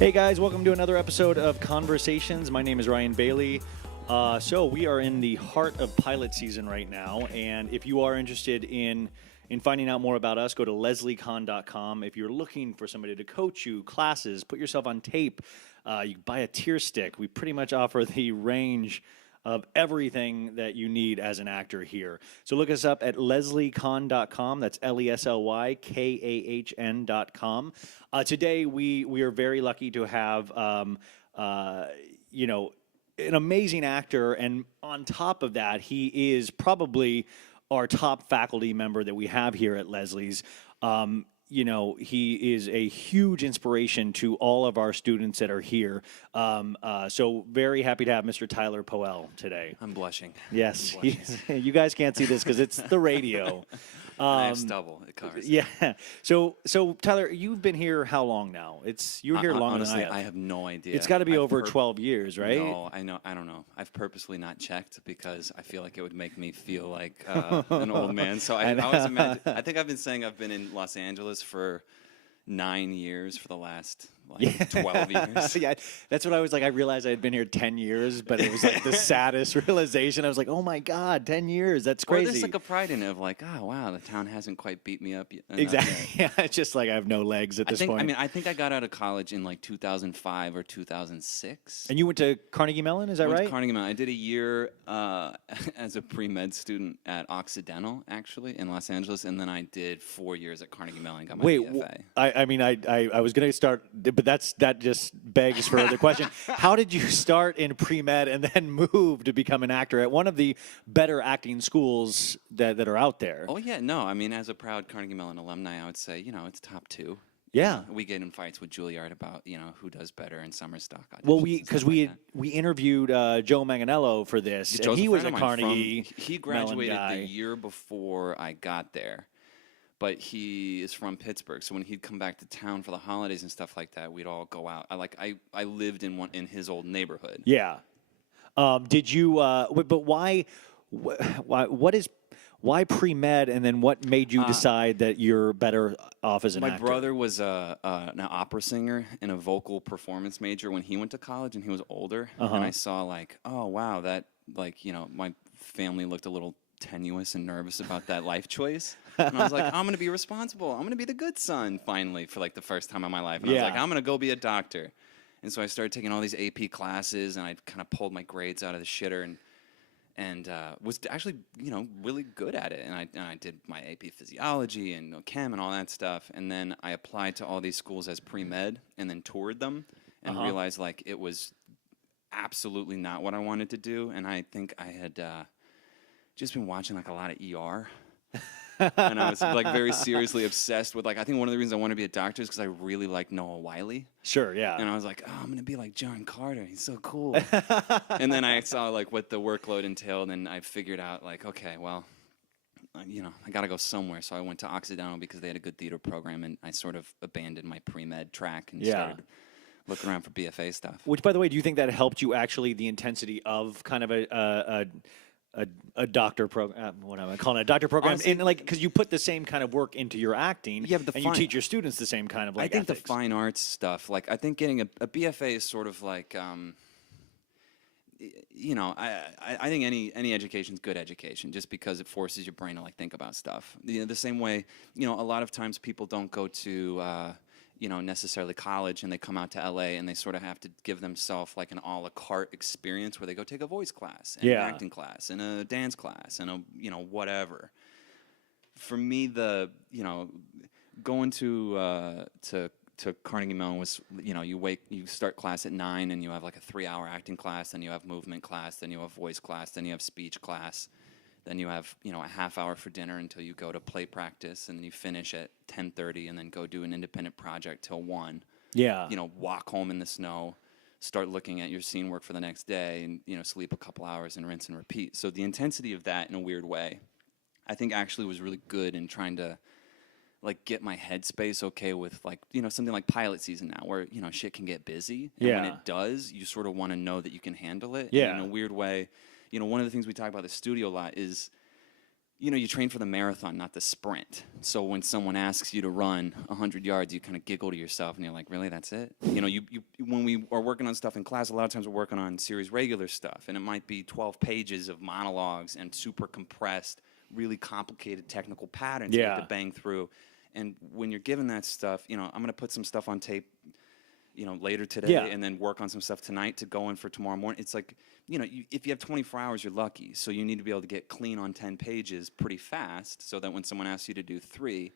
Hey guys, welcome to another episode of Kahnversations. My name is Ryan Bailey. So we are in the heart of pilot season right now, and if you are interested in finding out more about us, go to lesliekahn.com. If you're looking for somebody to coach you, classes, put yourself on tape, you can buy a tear stick. We pretty much offer the range of everything that you need as an actor here. So look us up at lesliekahn.com. That's LESLYKAHN.com. Today we are very lucky to have an amazing actor, and on top of that, he is probably our top faculty member that we have here at Leslie's. He is a huge inspiration to all of our students that are here. So very happy to have Mr. Tyler Poelle today. I'm blushing. Yes, I'm blushing. You guys can't see this because it's the radio. I have stubble. It covers it. Yeah. So Tyler, you've been here how long now? You were here longer honestly, than I have. I have no idea. It's got to be over 12 years, right? No, I don't know. I've purposely not checked because I feel like it would make me feel like an old man. So I always imagine. I think I've been saying I've been in Los Angeles for 9 years for the last 12 years. Yeah, that's what I was like. I realized I had been here 10 years, but it was like the saddest realization. I was like, oh my God, 10 years. That's crazy. Or there's like a pride in it of like, oh, wow, the town hasn't quite beat me up yet. Exactly. Yeah, it's just like I have no legs at this point. I think I got out of college in like 2005 or 2006. And you went to Carnegie Mellon, is that right? I went to Carnegie Mellon. I did a year as a pre-med student at Occidental, actually, in Los Angeles, and then I did 4 years at Carnegie Mellon, got my BFA. I was going to start, but that just begs for the question. How did you start in pre-med and then move to become an actor at one of the better acting schools that are out there? Oh, yeah, no. I mean, as a proud Carnegie Mellon alumni, I would say, it's top two. Yeah. We get in fights with Juilliard about, who does better in summer stock auditions. Well, we interviewed Joe Manganiello for this, and he was a Carnegie He graduated Mellon guy. the year before I got there. But he is from Pittsburgh, so when he'd come back to town for the holidays and stuff like that, we'd all go out. I lived in his old neighborhood. Yeah. Did you? But why pre-med, and then what made you decide that you're better off as an actor? My brother was an opera singer and a vocal performance major when he went to college, and he was older. And I saw oh wow, that my family looked a little tenuous and nervous about that life choice. And I was like, I'm going to be responsible. I'm going to be the good son, finally, for the first time in my life. And I was like, I'm going to go be a doctor. And so I started taking all these AP classes, and I kind of pulled my grades out of the shitter and was actually, really good at it. And I did my AP physiology and chem and all that stuff. And then I applied to all these schools as pre-med and then toured them and realized it was absolutely not what I wanted to do. And I think I had just been watching a lot of ER. And I was very seriously obsessed with I think one of the reasons I want to be a doctor is because I really like Noah Wiley. Sure, yeah. And I was like, I'm gonna be like John Carter. He's so cool. And then I saw what the workload entailed, and I figured out okay, well, I got to go somewhere. So I went to Occidental because they had a good theater program, and I sort of abandoned my pre-med track and started looking around for BFA stuff. Which, by the way, do you think that helped you actually the intensity of kind of a doctor program, what am I calling it, a doctor program? Honestly, because you put the same kind of work into your acting, but and you teach your students the same kind of I think ethics. the fine arts stuff, I think getting a BFA is sort of I think any education is good education just because it forces your brain to think about stuff. The same way, a lot of times people don't go to necessarily college, and they come out to LA and they sort of have to give themselves an a la carte experience where they go take a voice class and an acting class and a dance class and a whatever. For me, going to Carnegie Mellon was you start class at 9 and you have a 3-hour acting class, then you have movement class, then you have voice class, then you have speech class. Then you have, a half hour for dinner until you go to play practice, and then you finish at 10:30 and then go do an independent project till 1. Yeah. Walk home in the snow, start looking at your scene work for the next day, and, sleep a couple hours and rinse and repeat. So the intensity of that in a weird way, I think actually was really good in trying to, get my headspace okay with, something like pilot season now where, shit can get busy. And when it does, you sort of want to know that you can handle it. Yeah. And in a weird way, one of the things we talk about at the studio a lot is you train for the marathon, not the sprint. So when someone asks you to run 100 yards, you kind of giggle to yourself, and you're like, really, that's it? When we are working on stuff in class, a lot of times we're working on series regular stuff, and it might be 12 pages of monologues and super compressed, really complicated technical patterns you have to bang through. And when you're given that stuff, I'm going to put some stuff on tape, later today, and then work on some stuff tonight to go in for tomorrow morning. It's like, if you have 24 hours, you're lucky. So you need to be able to get clean on 10 pages pretty fast so that when someone asks you to do 3.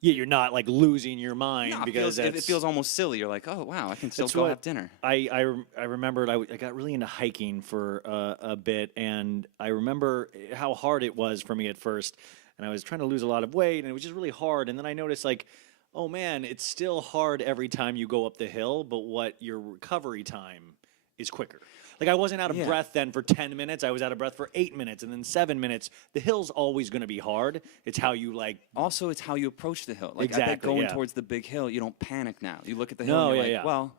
Yeah, you're not like losing your mind because it feels almost silly. You're like, oh, wow, I can still go have dinner. I remembered I got really into hiking for a bit, and I remember how hard it was for me at first. And I was trying to lose a lot of weight, and it was just really hard. And then I noticed, like, oh, man, it's still hard every time you go up the hill, but what your recovery time is quicker. Like, I wasn't out of breath then for 10 minutes. I was out of breath for 8 minutes and then 7 minutes. The hill's always going to be hard. It's how you, like... Also, it's how you approach the hill. Like, exactly, I bet going towards the big hill, you don't panic now. You look at the hill and you're like, well...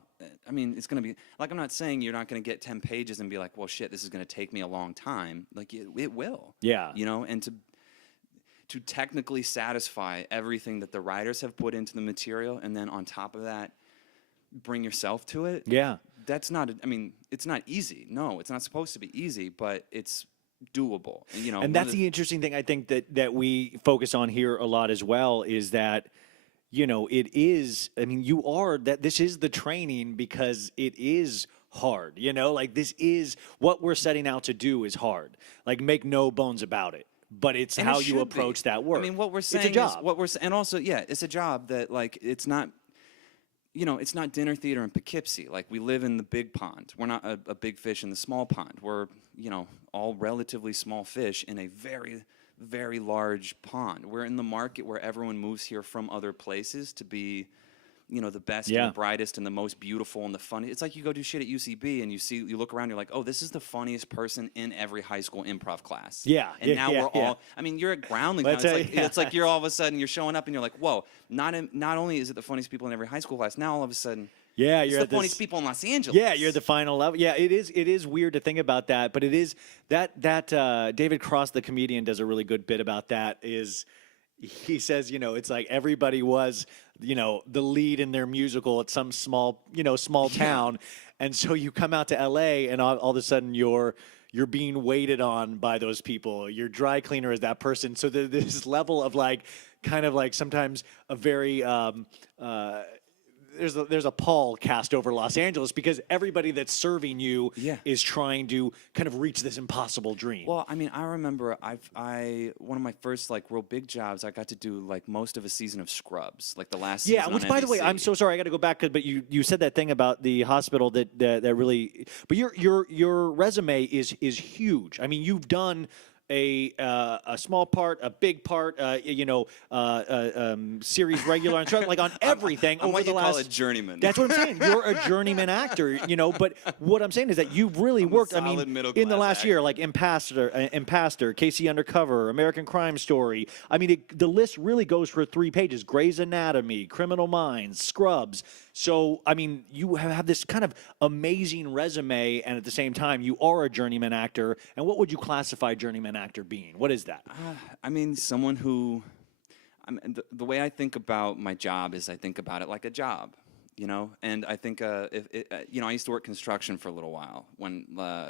I mean, it's going to be... Like, I'm not saying you're not going to get 10 pages and be like, well, shit, this is going to take me a long time. Like, it will. Yeah. And to technically satisfy everything that the writers have put into the material, and then on top of that, bring yourself to it. Yeah. That's not, it's not easy. No, it's not supposed to be easy, but it's doable. And that's the interesting thing I think that we focus on here a lot as well is that, it is, this is the training because it is hard, like this is what we're setting out to do is hard. Like, make no bones about it. But it's how you approach that work. What we're saying it's a job. And also, it's a job that, like, it's not, it's not dinner theater in Poughkeepsie. Like, we live in the big pond. We're not a big fish in the small pond. We're, all relatively small fish in a very, very large pond. We're in the market where everyone moves here from other places to be, the best and the brightest and the most beautiful and the funny. It's like you go do shit at UCB and you look around, you're like, oh, this is the funniest person in every high school improv class. Yeah. And now we're all, you're at Groundling. It's like you're all of a sudden, you're showing up and you're like, whoa, not only is it the funniest people in every high school class, now all of a sudden, you're the funniest people in Los Angeles. Yeah, you're the final level. Yeah, it is weird to think about that, but it is that David Cross, the comedian, does a really good bit about that. He says, it's like everybody was, the lead in their musical at some small town. And so you come out to LA and all of a sudden you're being waited on by those people. Your dry cleaner is that person. So there's this level of kind of like sometimes a very, there's a pall cast over Los Angeles because everybody that's serving you is trying to kind of reach this impossible dream. Well, I remember one of my first real big jobs, I got to do most of a season of Scrubs, the last season. Yeah, which by the way, I'm so sorry, I got to go back, but you said that thing about the hospital that really, but your resume is huge. You've done a small part, a big part, series regular, and on everything I'm over what the you last. Call a journeyman. That's what I'm saying. You're a journeyman actor, But what I'm saying is that you've really worked. In the last year, like Impastor, Casey Undercover, American Crime Story. The list really goes for 3 pages: Grey's Anatomy, Criminal Minds, Scrubs. So, you have this kind of amazing resume, and at the same time, you are a journeyman actor. And what would you classify journeyman actor being? What is that? Someone who, the way I think about my job is I think about it like a job, And I think, I used to work construction for a little while when,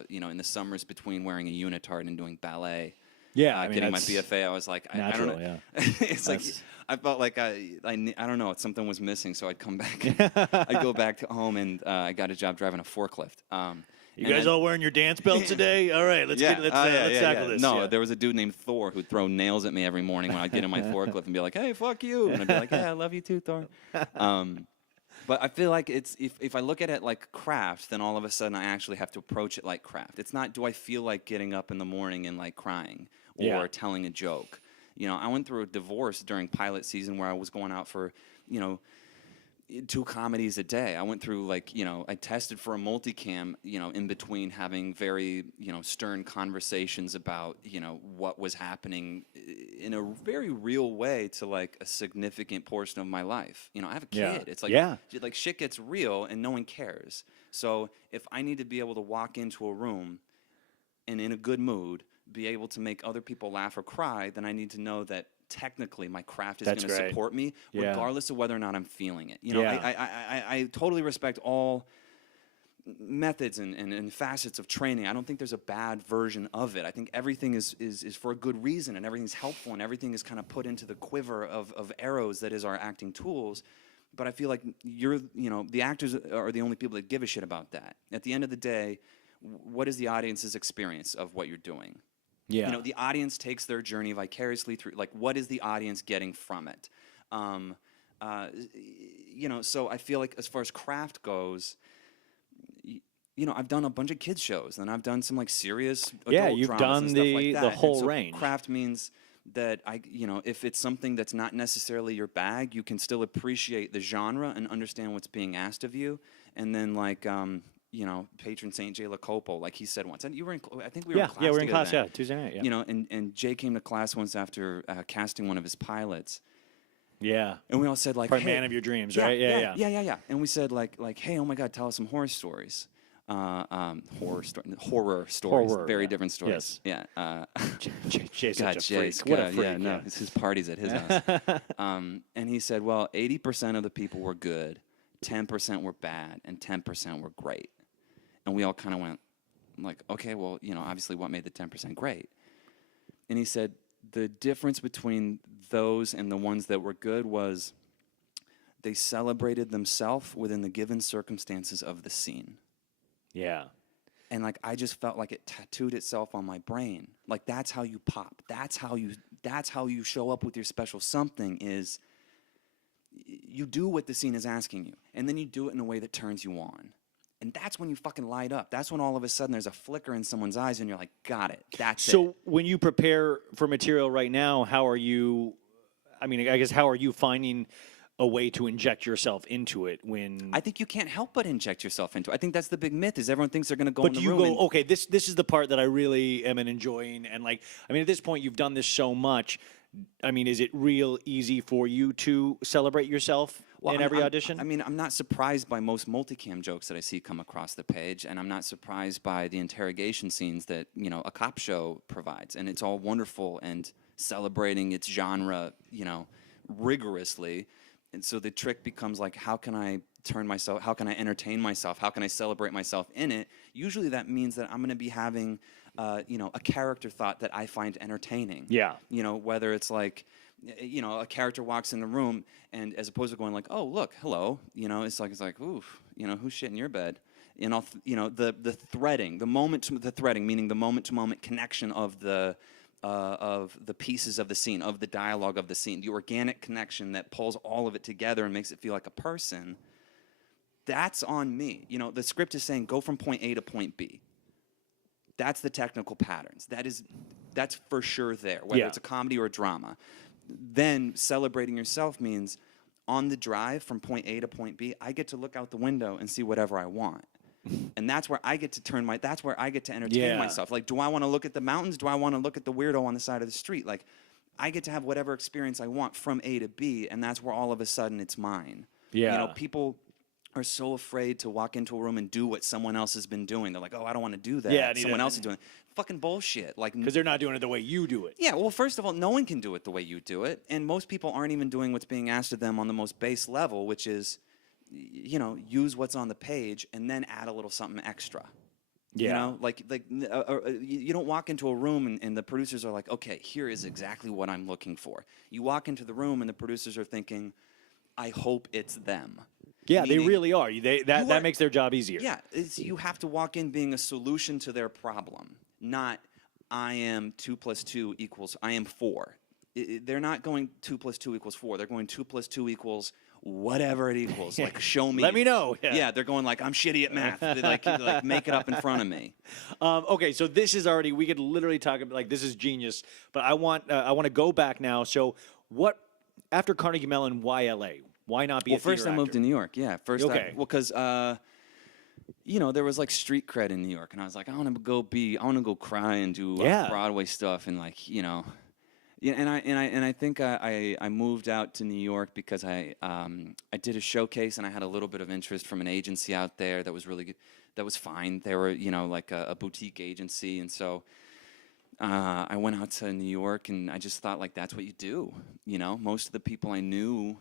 in the summers between wearing a unitard and doing ballet. Yeah, getting my BFA, I was like, I don't know. Yeah. It's like I felt like I don't know, something was missing, so I'd come back. I'd go back to home, and I got a job driving a forklift. You guys all wearing your dance belts today? All right, let's tackle this. No, there was a dude named Thor who'd throw nails at me every morning when I'd get in my forklift and be like, "Hey, fuck you," and I'd be like, "Yeah, I love you too, Thor." But I feel like it's if I look at it like craft, then all of a sudden I actually have to approach it like craft. It's not, do I feel like getting up in the morning and crying or telling a joke? I went through a divorce during pilot season where I was going out for, 2 comedies a day. I went through I tested for a multicam, in between having very, stern conversations about, what was happening in a very real way to a significant portion of my life. I have a kid. It's shit gets real and no one cares. So if I need to be able to walk into a room and in a good mood, be able to make other people laugh or cry, then I need to know that technically my craft is going to great. support me, Yeah. regardless of whether or not I'm feeling it. You know, Yeah. I totally respect all methods and facets of training. I don't think there's a bad version of it. I think everything is for a good reason, and everything's helpful, and everything is kind of put into the quiver of arrows that is our acting tools. But I feel like the actors are the only people that give a shit about that. At the end of the day, what is the audience's experience of what you're doing? Yeah. You know, the audience takes their journey vicariously through, like, what is the audience getting from it? You know, so I feel like as far as craft goes, you know, I've done a bunch of kids shows, and I've done some like serious adult you've dramas done and stuff like that. the whole and so range. Craft means that you know, if it's something that's not necessarily your bag, you can still appreciate the genre and understand what's being asked of you. And then like, you know, patron saint Jay Lacopo, like he said once, and you were in, I think we were in class. Yeah, we're in together class. then. Yeah, Tuesday night. Yeah. You know, and Jay came to class once after casting one of his pilots. Yeah. And we all said like, Part hey, man of your dreams, yeah, right? yeah. And we said like, hey, oh my God, tell us some horror stories. Horror stories. Very different stories. Yes. Yeah. Jay's God, such a Jay's freak. What a good. freak. Yeah, no, it's his parties at his house. And he said, well, 80% of the people were good, 10% were bad, and 10% were great. And we all kind of went like, okay, well, you know, obviously what made the 10% great? And he said, the difference between those and the ones that were good was they celebrated themselves within the given circumstances of the scene. Yeah. And like I just felt like it tattooed itself on my brain. Like that's how you pop. That's how you show up with your special something is you do what the scene is asking you, and then you do it in a way that turns you on. And that's when you fucking light up. That's when all of a sudden there's a flicker in someone's eyes and you're like, got it. That's it. So when you prepare for material right now, how are you, I mean, I guess, how are you finding a way to inject yourself into it when... I think you can't help but inject yourself into it. I think that's the big myth is everyone thinks they're going to go But in the do you room go, okay, this is the part that I really am enjoying. And like, I mean, at this point, you've done this so much. I mean, is it real easy for you to celebrate yourself in every audition? I mean, I'm not surprised by most multicam jokes that I see come across the page, and I'm not surprised by the interrogation scenes that, you know, a cop show provides. And it's all wonderful and celebrating its genre, you know, rigorously. And so the trick becomes like, how can I entertain myself? How can I celebrate myself in it? Usually that means that I'm going to be having, you know, a character thought that I find entertaining. Yeah. You know, whether it's like, you know, a character walks in the room and as opposed to going like, oh, look, hello, you know, it's like, oof, you know, who's shit in your bed? You know, the threading, the threading, meaning the moment to moment connection of the pieces of the scene, of the dialogue of the scene, the organic connection that pulls all of it together and makes it feel like a person. That's on me. You know, the script is saying go from point A to point B. That's the technical patterns. That's for sure there, whether it's a comedy or a drama. Then celebrating yourself means on the drive from point A to point B, I get to look out the window and see whatever I want. And that's where I get to that's where I get to entertain myself. Like, do I want to look at the mountains? Do I want to look at the weirdo on the side of the street? Like, I get to have whatever experience I want from A to B, and that's where all of a sudden it's mine. Yeah. You know, people are so afraid to walk into a room and do what someone else has been doing. They're like, oh, I don't want to do that. Yeah, someone else is doing it. Fucking bullshit. Like, because they're not doing it the way you do it. yeah, well, first of all, no one can do it the way you do it, and most people aren't even doing what's being asked of them on the most base level, which is, you know, use what's on the page and then add a little something extra. Yeah. You know, like you don't walk into a room and the producers are like, okay, here is exactly what I'm looking for. You walk into the room and the producers are thinking, I hope it's them. Yeah, Meaning, they really are. That makes their job easier. Yeah, you have to walk in being a solution to their problem, not I am 2 + 2 = I am 4. They're not going 2 + 2 = 4. They're going 2 + 2 = whatever it equals. Like, show me. Let me know. Yeah, they're going like, I'm shitty at math. They like make it up in front of me. Okay, so this is already, we could literally talk about, like, this is genius, but I want to go back now. So what, after Carnegie Mellon, why LA? Why not be a theater Well, first I moved actor? to New York, yeah. Okay. Because, you know, there was like street cred in New York, and I was like, I want to go cry and do Broadway stuff, and like, you know. Yeah, and I think I moved out to New York because I did a showcase and I had a little bit of interest from an agency out there that was really good, that was fine. They were, you know, like a boutique agency, and so I went out to New York, and I just thought, like, that's what you do. You know, most of the people I knew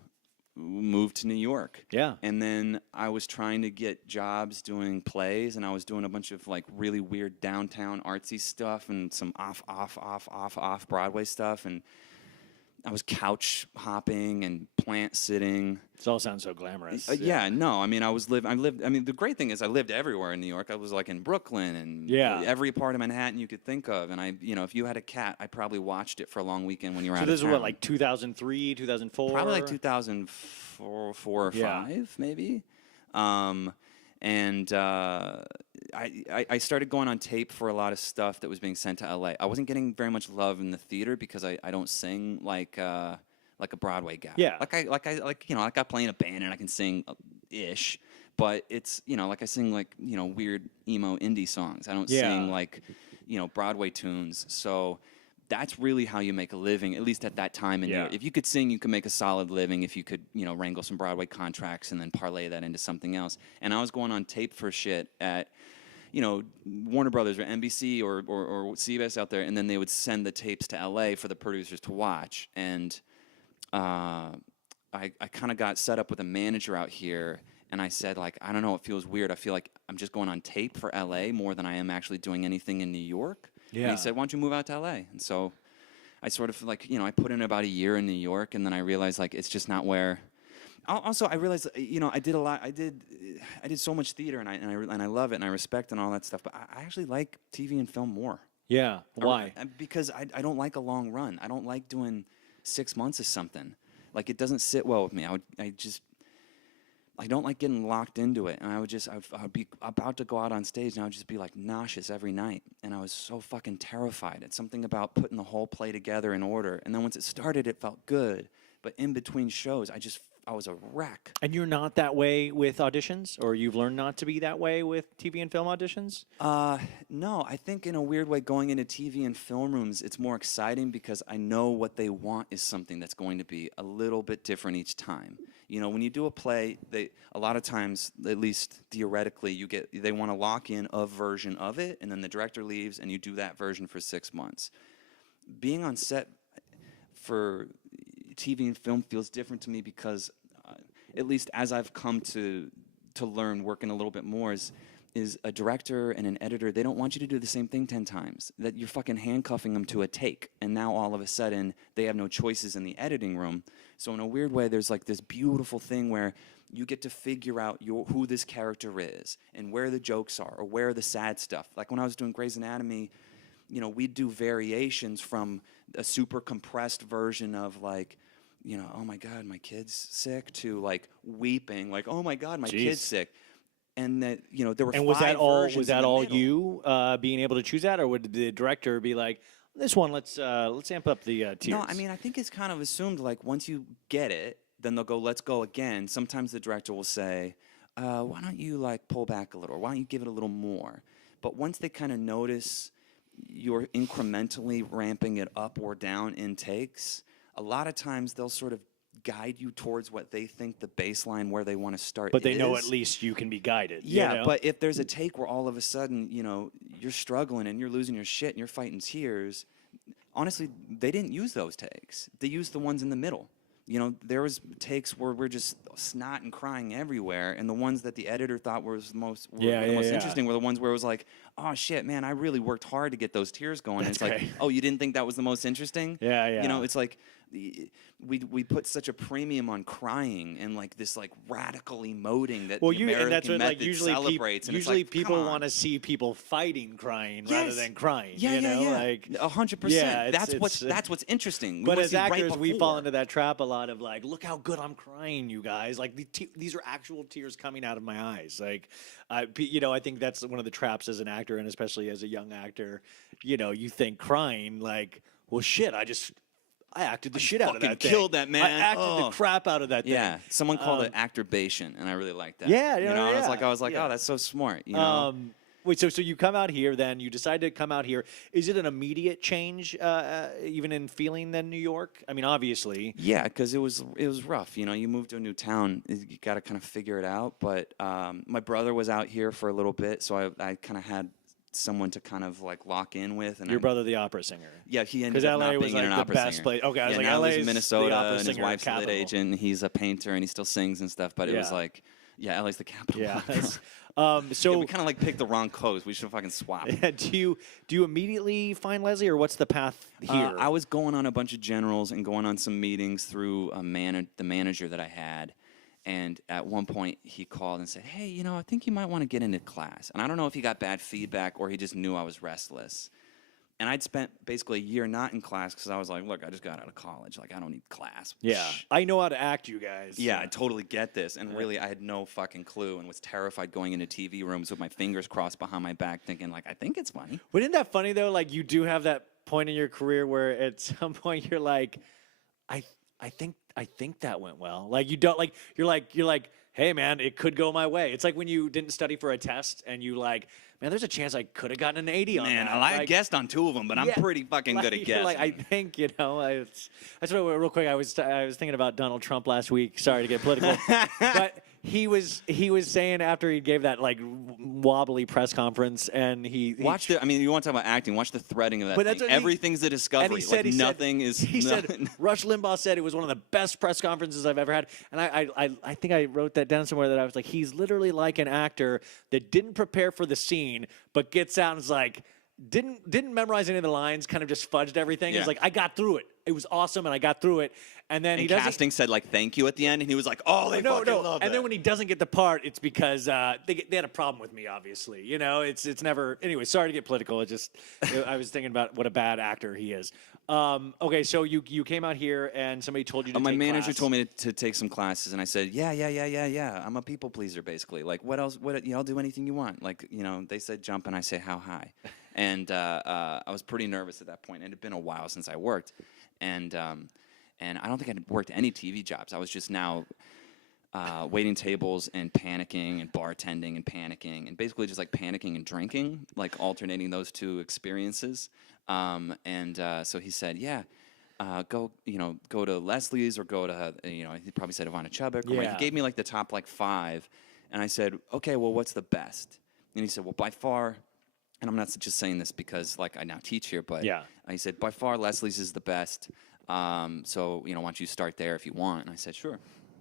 moved to New York. Yeah. And then I was trying to get jobs doing plays, and I was doing a bunch of like really weird downtown artsy stuff and some off Broadway stuff, and I was couch hopping and plant sitting. This all sounds so glamorous. Yeah, no, I mean, I mean, the great thing is I lived everywhere in New York. I was like in Brooklyn and every part of Manhattan you could think of. And if you had a cat, I probably watched it for a long weekend when you were out of town. So this is what, like 2003, 2004? Probably like 2004 or 5, maybe. I started going on tape for a lot of stuff that was being sent to LA. I wasn't getting very much love in the theater because I don't sing like a Broadway guy. Yeah. I got playing a band and I can sing ish, but it's like I sing like weird emo indie songs. I don't sing like Broadway tunes. So that's really how you make a living, at least at that time. If you could sing, you could make a solid living. If you could, wrangle some Broadway contracts and then parlay that into something else. And I was going on tape for shit at, Warner Brothers or NBC or CBS out there, and then they would send the tapes to LA for the producers to watch. And I kind of got set up with a manager out here, and I said, like, I don't know, it feels weird. I feel like I'm just going on tape for LA more than I am actually doing anything in New York. Yeah. And he said, why don't you move out to LA? And so I sort of like, I put in about a year in New York, and then I realized like it's just not where. Also, I realized, I did a lot. I did so much theater, and I love it, and I respect and all that stuff. But I actually like TV and film more. Yeah. Why? Because I don't like a long run. I don't like doing 6 months of something. Like, it doesn't sit well with me. I don't like getting locked into it, and I would be about to go out on stage, and I would just be like nauseous every night, and I was so fucking terrified. It's something about putting the whole play together in order, and then once it started, it felt good, but in between shows, I was a wreck. And you're not that way with auditions, or you've learned not to be that way with TV and film auditions? No, I think in a weird way, going into TV and film rooms, it's more exciting because I know what they want is something that's going to be a little bit different each time. When you do a play, a lot of times, at least theoretically, they want to lock in a version of it, and then the director leaves, and you do that version for 6 months. Being on set for TV and film feels different to me because, at least as I've come to learn working a little bit more, is a director and an editor, they don't want you to do the same thing 10 times. That you're fucking handcuffing them to a take, and now all of a sudden they have no choices in the editing room. So in a weird way, there's like this beautiful thing where you get to figure out who this character is and where the jokes are or where the sad stuff. Like when I was doing Grey's Anatomy, we'd do variations from a super compressed version of like, oh my God, my kid's sick, to like weeping, like, oh my God, my kid's sick. And that, there were 5 versions. Was that all you being able to choose that, or would the director be like, this one, let's amp up the tears? No, I mean, I think it's kind of assumed like once you get it, then they'll go, let's go again. Sometimes the director will say, why don't you like pull back a little, or why don't you give it a little more? But once they kind of notice you're incrementally ramping it up or down in takes, a lot of times they'll sort of guide you towards what they think the baseline where they want to start. But they know at least you can be guided. Yeah, but if there's a take where all of a sudden, you're struggling and you're losing your shit and you're fighting tears, honestly, they didn't use those takes. They used the ones in the middle. There was takes where we're just snot and crying everywhere, and the ones that the editor thought were the most interesting were the ones where it was like, oh shit, man, I really worked hard to get those tears going. And it's like, oh, you didn't think that was the most interesting? Yeah, yeah. It's like we put such a premium on crying and like this like radical emoting that the American method celebrates. Usually people want to see people fighting crying rather than crying. Yeah, like 100%. Yeah, that's what's interesting. But as actors, we fall into that trap a lot of like, look how good I'm crying, you guys. Like these are actual tears coming out of my eyes. Like, I think that's one of the traps as an actor, and especially as a young actor. You think crying like, well, shit, I acted the shit out of that thing. Killed that man. I acted the crap out of that thing. Yeah, someone called it actorbation, and I really liked that. Yeah, I was like, oh, that's so smart. Wait, so you come out here, then you decide to come out here. Is it an immediate change, even in feeling than New York? I mean, obviously. Yeah, because it was rough. You move to a new town, you got to kind of figure it out. But my brother was out here for a little bit, so I kind of had someone to kind of like lock in with. And Your brother, the opera singer. Yeah, he ended up LA not was being like an the opera best singer. place. Okay, I was like, now he's LA's in Minnesota, the opera and his singer wife's a lit capital. agent, and he's a painter, and he still sings and stuff. But it was like, yeah, LA's the capital. Yeah. So we kind of like picked the wrong coast. We should fucking swap. Do you immediately find Leslie, or what's the path here? I was going on a bunch of generals and going on some meetings through the manager that I had. And at one point, he called and said, hey, you know, I think you might want to get into class. And I don't know if he got bad feedback or he just knew I was restless. And I'd spent basically a year not in class because I was like, look, I just got out of college. Like, I don't need class. Yeah. I know how to act, you guys. Yeah, I totally get this. And really, I had no fucking clue and was terrified going into TV rooms with my fingers crossed behind my back thinking, like, I think it's funny. But isn't that funny, though? Like, you do have that point in your career where at some point you're like, I think that went well. Like, you don't, like, you're like, hey, man, it could go my way. It's like when you didn't study for a test and you like, man, there's a chance I could have gotten an 80 on that. Man, I guessed on 2 of them, but I'm pretty fucking good at guessing. Like, I think, you know, that's what, real quick, I was thinking about Donald Trump last week. Sorry to get political. But he was saying after he gave that, like, wobbly press conference, and he watch the. I mean, you want to talk about acting? Watch the threading of that. But that's thing. what Everything's a discovery. And he said, like, nothing is. He said Rush Limbaugh said it was one of the best press conferences I've ever had, and I think I wrote that down somewhere that I was like, he's literally like an actor that didn't prepare for the scene, but gets out and is like, didn't memorize any of the lines, kind of just fudged everything. Yeah. It's like, I got through it. It was awesome, and I got through it. And then and casting said like thank you at the end, and he was like, oh, they fucking love that. And then when he doesn't get the part, it's because they had a problem with me. Obviously, you know, it's never. Anyway, sorry to get political. I was thinking about what a bad actor he is. Okay, so you came out here and somebody told you to my take manager class. told me to take some classes, and I said, yeah. I'm a people pleaser, basically. Like, what else? I'll do anything you want. Like, you know, they said jump, and I say how high. And I was pretty nervous at that point. It had been a while since I worked, and I don't think I'd worked any TV jobs. I was just now waiting tables and panicking and bartending and panicking and basically just like panicking and drinking, like alternating those two experiences. So he said, go to Leslie's or go to, he probably said Ivana Chubbuck. Or he gave me like the top like 5. And I said, okay, well, what's the best? And he said, well, by far, and I'm not just saying this because like I now teach here, but he said, by far Leslie's is the best. So, why don't you start there if you want? And I said, sure.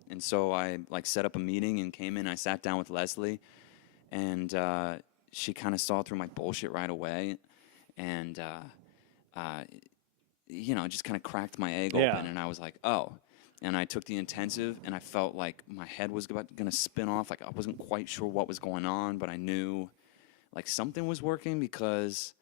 And so I like set up a meeting and came in. I sat down with Leslie, and she kind of saw through my bullshit right away, and just kind of cracked my egg open. And I was like, oh. And I took the intensive, and I felt like my head was going to spin off. Like I wasn't quite sure what was going on, but I knew like something was working because.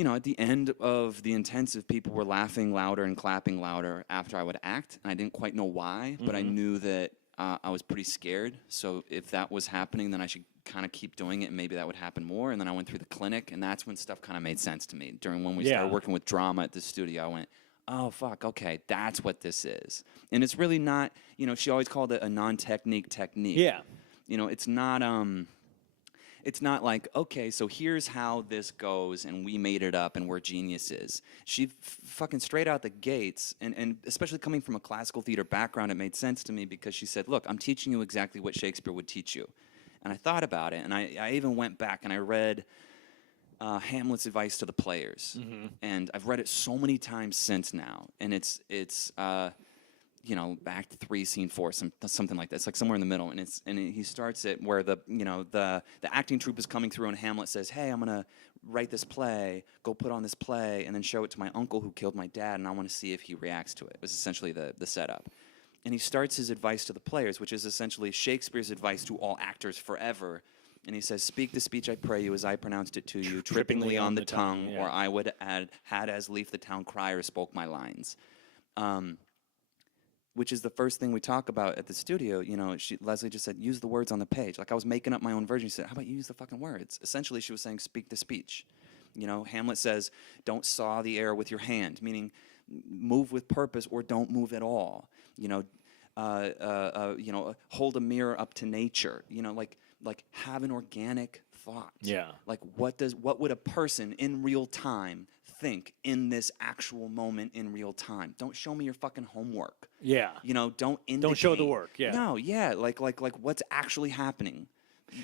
At the end of the intensive, people were laughing louder and clapping louder after I would act, and I didn't quite know why, but I knew that I was pretty scared. So if that was happening, then I should kind of keep doing it, and maybe that would happen more. And then I went through the clinic, and that's when stuff kind of made sense to me. When we started working with drama at the studio, I went, oh, fuck, okay, that's what this is. And it's really not, she always called it a non-technique technique. Yeah. It's not like, okay, so here's how this goes, and we made it up, and we're geniuses. She fucking straight out the gates, and especially coming from a classical theater background, it made sense to me because she said, look, I'm teaching you exactly what Shakespeare would teach you. And I thought about it, and I even went back and I read Hamlet's advice to the players. And I've read it so many times since now, and it's Act 3, Scene 4, something like that. It's like somewhere in the middle, and he starts it where the acting troupe is coming through, and Hamlet says, "Hey, I'm gonna write this play, go put on this play, and then show it to my uncle who killed my dad, and I want to see if he reacts to it." It was essentially the setup, and he starts his advice to the players, which is essentially Shakespeare's advice to all actors forever. And he says, "Speak the speech I pray you as I pronounced it to you, trippingly on the tongue, or I would had as lief the town crier spoke my lines." Which is the first thing we talk about at the studio. Leslie just said, use the words on the page. Like I was making up my own version. She said, how about you use the fucking words? Essentially, she was saying, speak the speech. Hamlet says, don't saw the air with your hand, meaning move with purpose or don't move at all. Hold a mirror up to nature. Like have an organic thought. Yeah. Like what would a person in real time think in this actual moment in real time? Don't show me your fucking homework. Yeah. Don't indicate. Don't show the work. Yeah. No. Yeah. Like what's actually happening.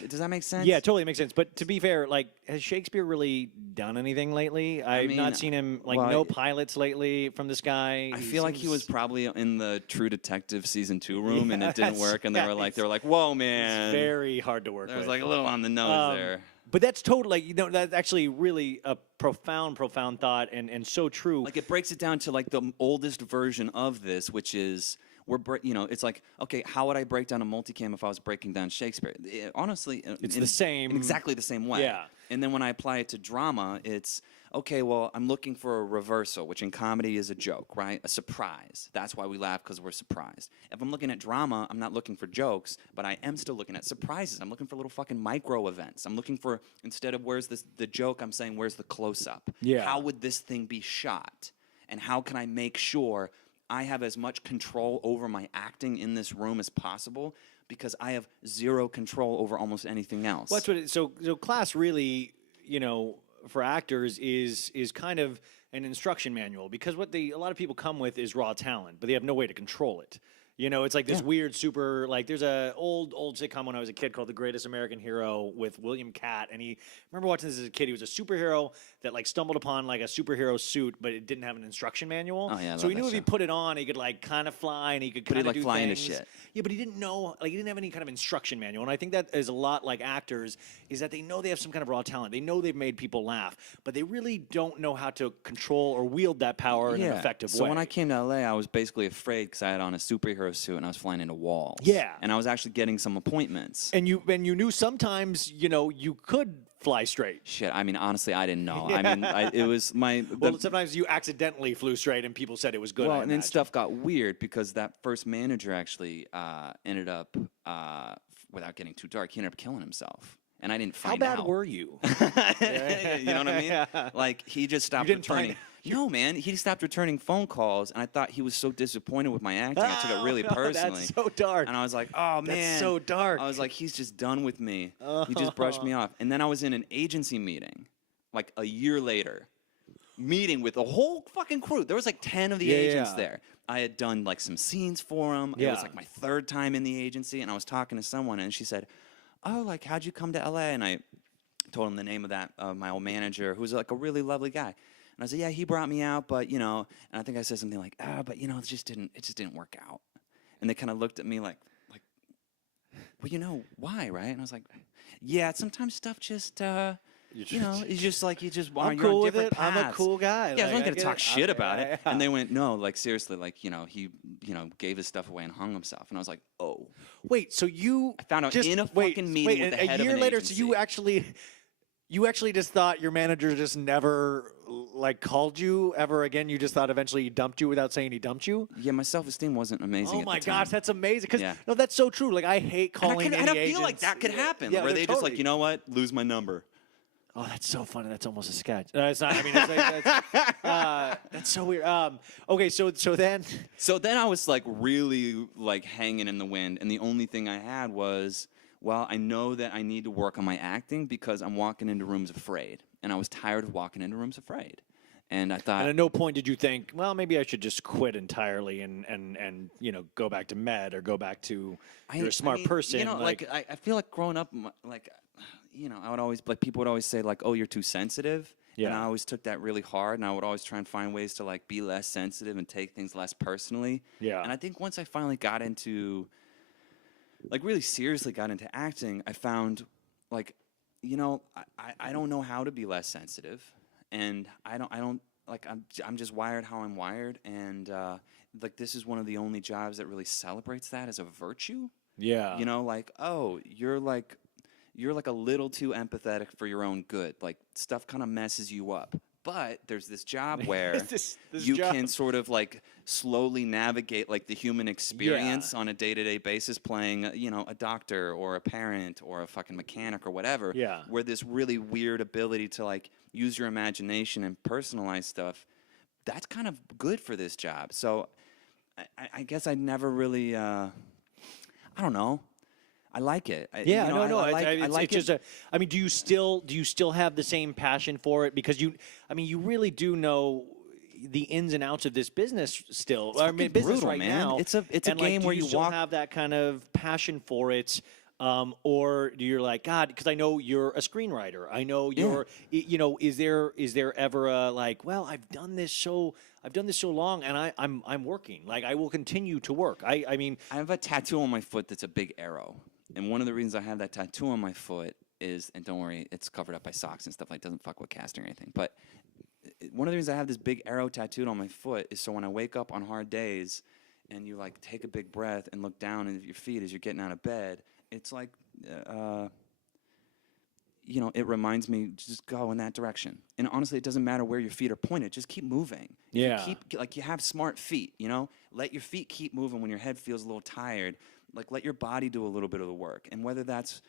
Does that make sense? Yeah, totally makes sense. But to be fair, like, has Shakespeare really done anything lately? I've not seen him, like, no pilots lately from this guy. I feel like he was probably in the True Detective season 2 room, and it didn't work. And they were like, "Whoa, man!" It's very hard to work with. There was like a little on the nose there. But that's totally, like, that's actually really a profound thought, and so true. Like, it breaks it down to like the oldest version of this, which is it's like, okay, how would I break down a multicam if I was breaking down Shakespeare? Honestly, it's the same, in exactly the same way. Yeah. And then when I apply it to drama, it's okay. Well, I'm looking for a reversal, which in comedy is a joke, right? A surprise. That's why we laugh, because we're surprised. If I'm looking at drama, I'm not looking for jokes, but I am still looking at surprises. I'm looking for little fucking micro events. I'm looking for, instead of where's the joke, I'm saying where's the close up? Yeah. How would this thing be shot? And how can I make sure I have as much control over my acting in this room as possible, because I have zero control over almost anything else. Well, that's what so class really, for actors is kind of an instruction manual, because what a lot of people come with is raw talent, but they have no way to control it. It's like this weird super, like, there's a old sitcom when I was a kid called The Greatest American Hero with William Catt, and I remember watching this as a kid. He was a superhero that, like, stumbled upon, like, a superhero suit, but it didn't have an instruction manual. Oh, yeah, so he knew if he put it on, he could, like, kind of fly, and he could kind of do fly things. into shit. Yeah, but he didn't know, like, he didn't have any kind of instruction manual, and I think that is a lot like actors, is that they know they have some kind of raw talent. They know they've made people laugh, but they really don't know how to control or wield that power in an effective way. So when I came to LA, I was basically afraid because I had on a superhero suit and I was flying into walls. Yeah. And I was actually getting some appointments. And you knew sometimes, you could fly straight. Shit, I mean, honestly, I didn't know. I mean, it was my... Well, sometimes you accidentally flew straight and people said it was good. Well, and then stuff got weird because that first manager actually ended up, without getting too dark, he ended up killing himself. And I didn't find out. How bad were you? You know what I mean? Like, he just stopped returning... No, man, he stopped returning phone calls, and I thought he was so disappointed with my acting. I took it really personally. That's so dark. And I was like, oh, man. That's so dark. I was like, he's just done with me. He just brushed me off. And then I was in an agency meeting, like a year later, meeting with the whole fucking crew. There was like 10 of the agents there. I had done like some scenes for him. It was like my third time in the agency, and I was talking to someone, and she said, oh, like, how'd you come to L.A.? And I told him the name of my old manager, who was like a really lovely guy. And I said, yeah, he brought me out, but, and I think I said something like, but, it just didn't work out. And they kind of looked at me like, well, why, right? And I was like, yeah, sometimes stuff just, you just I'm cool with it. I'm a cool guy. Yeah, I was not going to talk shit about it. And they went, no, like, seriously, like, he, gave his stuff away and hung himself. And I was like, oh. Wait, so you... I found out in a fucking meeting with the head of an agency. A year later, so you actually just thought your manager just never, like, called you ever again? You just thought eventually he dumped you without saying he dumped you? Yeah, my self-esteem wasn't amazing. Oh my gosh, that's amazing. Because no, that's so true. Like, I hate calling any agents. I feel like that could happen, where they just like, you know what, lose my number. Oh, that's so funny. That's almost a sketch. It's not. I mean, it's like, that's so weird. Okay, so then. So then I was like really like hanging in the wind, and the only thing I had was, well, I know that I need to work on my acting because I'm walking into rooms afraid, and I was tired of walking into rooms afraid. And I thought. And at no point did you think, well, maybe I should just quit entirely and go back to med or go back to you're a smart person. I feel like growing up, like. I would always, like, people would always say, like, oh, you're too sensitive. Yeah. And I always took that really hard, and I would always try and find ways to, like, be less sensitive and take things less personally. Yeah. And I think once I finally got into, like, really seriously got into acting, I found, like, I don't know how to be less sensitive. And I don't, like, I'm just wired how I'm wired. And, like, this is one of the only jobs that really celebrates that as a virtue. Yeah. Like, oh, you're like a little too empathetic for your own good. Like, stuff kind of messes you up. But there's this job where this you can sort of like slowly navigate like the human experience on a day-to-day basis, playing, a doctor or a parent or a fucking mechanic or whatever. Yeah. Where this really weird ability to like use your imagination and personalize stuff, that's kind of good for this job. So I guess I never really, I don't know. I like it. I like it. I mean, do you still have the same passion for it? Because you really do know the ins and outs of this business still. It's business brutal, right man. now. It's a game where you still have that kind of passion for it. Or do you're like, God, because I know you're a screenwriter. I know Yeah. is there ever a like, well, I've done this so long, and I'm working. Like I will continue to work. I mean, I have a tattoo on my foot that's a big arrow. And one of the reasons I have that tattoo on my foot is, and don't worry, it's covered up by socks and stuff, like doesn't fuck with casting or anything. But one of the reasons I have this big arrow tattooed on my foot is so when I wake up on hard days and you like take a big breath and look down at your feet as you're getting out of bed, it's like, it reminds me, just go in that direction. And honestly, it doesn't matter where your feet are pointed. Just keep moving. Yeah. You have smart feet, Let your feet keep moving when your head feels a little tired. Like, let your body do a little bit of the work. And whether that's,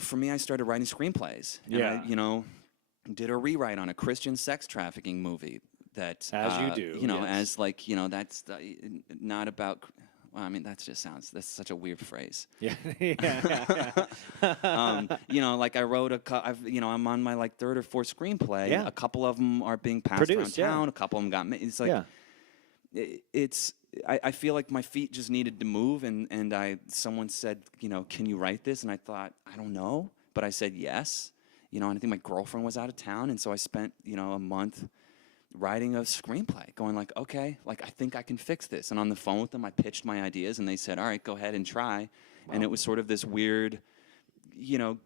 for me, I started writing screenplays. And Yeah. I did a rewrite on a Christian sex trafficking movie that... As you do, yes. as that's not about... Well, I mean, that's such a weird phrase. Yeah. Like I wrote I'm on my like third or fourth screenplay. Yeah. A couple of them are being passed Produced, around town. yeah. A couple of them got made. It's like, I feel like my feet just needed to move. And someone said, can you write this? And I thought, I don't know. But I said yes. And I think my girlfriend was out of town. And so I spent, a month writing a screenplay, going like, okay, like I think I can fix this. And on the phone with them, I pitched my ideas, and they said, all right, go ahead and try. Wow. And it was sort of this weird,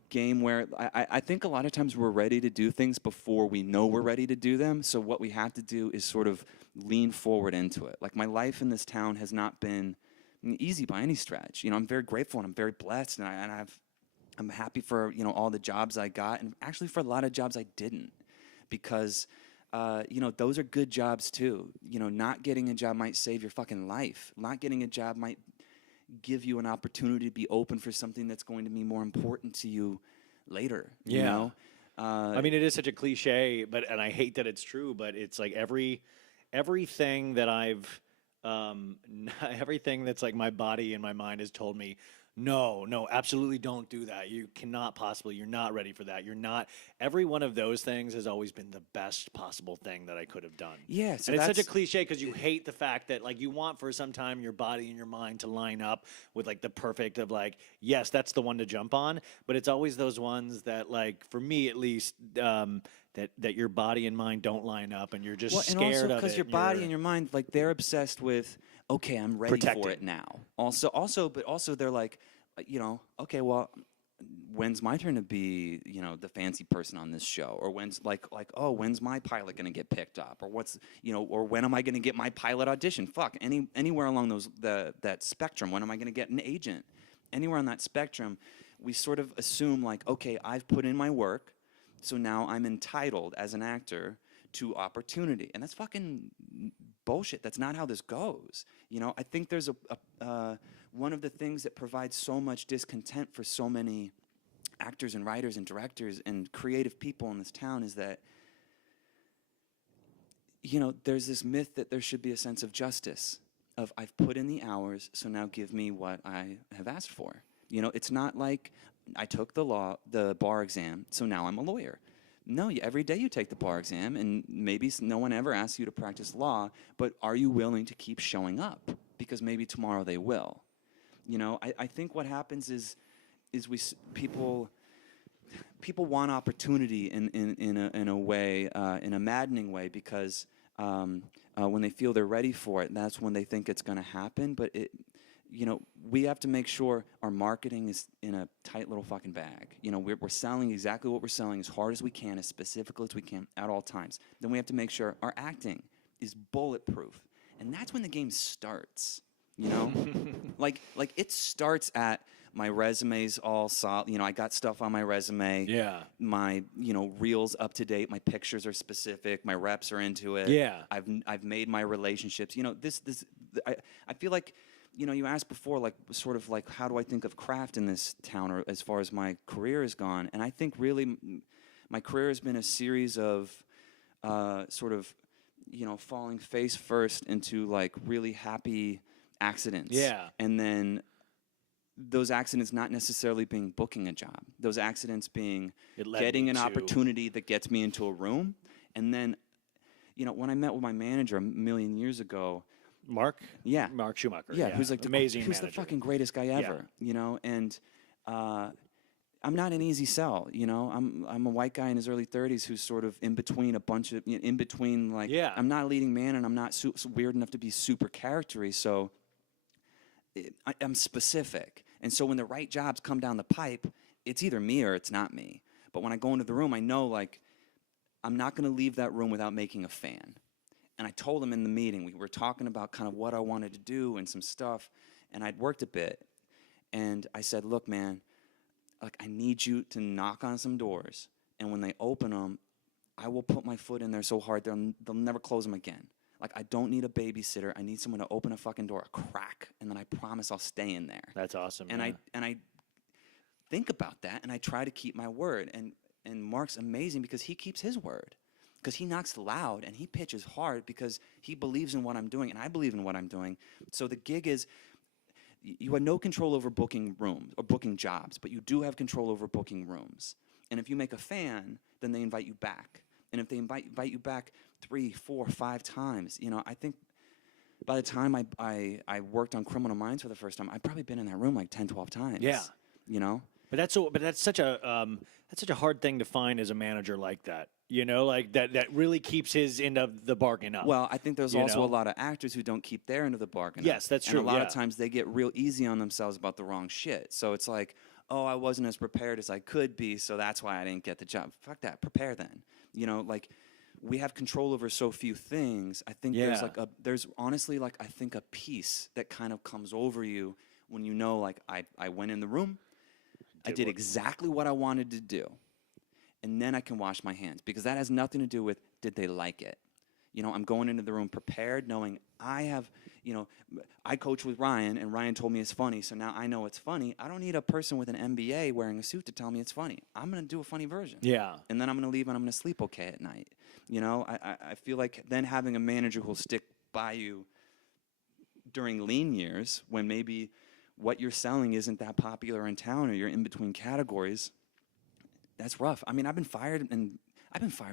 game where I think a lot of times we're ready to do things before we know we're ready to do them. So what we have to do is sort of lean forward into it. Like my life in this town has not been easy by any stretch. I'm very grateful and I'm very blessed, and I'm happy for all the jobs I got, and actually for a lot of jobs I didn't, because those are good jobs too. Not getting a job might save your fucking life. Not getting a job might give you an opportunity to be open for something that's going to be more important to you later. Yeah. I mean, it is such a cliche, and I hate that it's true, but it's like everything that everything that's like my body and my mind has told me, no, absolutely don't do that. You cannot possibly, you're not ready for that. You're not, every one of those things has always been the best possible thing that I could have done. Yeah. So and it's such a cliche because you hate the fact that like you want for some time your body and your mind to line up with like the perfect of like, yes, that's the one to jump on. But it's always those ones that like, for me at least, that your body and mind don't line up, and you're just scared of it. And also because your body and your mind, like they're obsessed with, okay, I'm ready for it now. But also they're like, okay, well, when's my turn to be, the fancy person on this show? Or when's when's my pilot going to get picked up? Or or when am I going to get my pilot audition? Fuck, anywhere along that spectrum, when am I going to get an agent? Anywhere on that spectrum, we sort of assume like, okay, I've put in my work, so now I'm entitled as an actor to opportunity. And that's fucking bullshit. That's not how this goes. I think there's one of the things that provides so much discontent for so many actors and writers and directors and creative people in this town is that, there's this myth that there should be a sense of justice, of I've put in the hours, so now give me what I have asked for. It's not like I took the bar exam, so now I'm a lawyer. No, every day you take the bar exam, and maybe no one ever asks you to practice law, but are you willing to keep showing up? Because maybe tomorrow they will. I think what happens is people want opportunity in a way, in a maddening way, because when they feel they're ready for it, that's when they think it's going to happen. But we have to make sure our marketing is in a tight little fucking bag. We're selling exactly what we're selling as hard as we can, as specifically as we can at all times. Then we have to make sure our acting is bulletproof. And that's when the game starts, like it starts at my resume's all solid. I got stuff on my resume. Yeah. My, reels up to date. My pictures are specific. My reps are into it. Yeah. I've made my relationships. I feel like, you asked before, like, sort of like, how do I think of craft in this town, or as far as my career has gone? And I think really my career has been a series of sort of, falling face first into like really happy accidents. Yeah. And then those accidents not necessarily being booking a job. Those accidents being getting an opportunity that gets me into a room. And then, when I met with my manager a million years ago, Mark? Yeah. Mark Schumacher. Yeah, who's like amazing who's manager. the fucking greatest guy ever, you know? And I'm not an easy sell, you know? I'm a white guy in his early 30s who's sort of in between a bunch of, in between, like, I'm not a leading man and I'm not weird enough to be super charactery, so I'm specific. And so when the right jobs come down the pipe, it's either me or it's not me. But when I go into the room, I know, like, I'm not going to leave that room without making a fan. And I told him in the meeting, we were talking about kind of what I wanted to do and some stuff, and I'd worked a bit. And I said, look, man, like, I need you to knock on some doors, and when they open them, I will put my foot in there so hard they'll never close them again. Like, I don't need a babysitter. I need someone to open a fucking door a crack, and then I promise I'll stay in there. That's awesome. And I think about that, and I try to keep my word. And Mark's amazing because he keeps his word. Because he knocks loud and he pitches hard because he believes in what I'm doing and I believe in what I'm doing. So the gig is, you have no control over booking rooms or booking jobs, but you do have control over booking rooms. And if you make a fan, then they invite you back. And if they invite you back 3, 4, 5 times, you know, I think by the time I worked on Criminal Minds for the first time, I'd probably been in that room like 10, 12 times. Yeah. You know? But that's such a hard thing to find as a manager like that. You know, like that really keeps his end of the bargain up. Well, I think there's also a lot of actors who don't keep their end of the bargain up. Yes, that's true. And a lot of times they get real easy on themselves about the wrong shit. So it's like, oh, I wasn't as prepared as I could be, so that's why I didn't get the job. Fuck that. Prepare then. You know, like, we have control over so few things. I think there's honestly, like, I think a peace that kind of comes over you when you know, like, I went in the room, I did exactly what I wanted to do. And then I can wash my hands, because that has nothing to do with did they like it. You know, I'm going into the room prepared, knowing I have, you know, I coach with Ryan, and Ryan told me it's funny, so now I know it's funny. I don't need a person with an MBA wearing a suit to tell me it's funny. I'm going to do a funny version. Yeah. And then I'm going to leave and I'm going to sleep okay at night. You know, I feel like then having a manager who'll stick by you during lean years when maybe what you're selling isn't that popular in town or you're in between categories, that's rough. I mean, I've been fired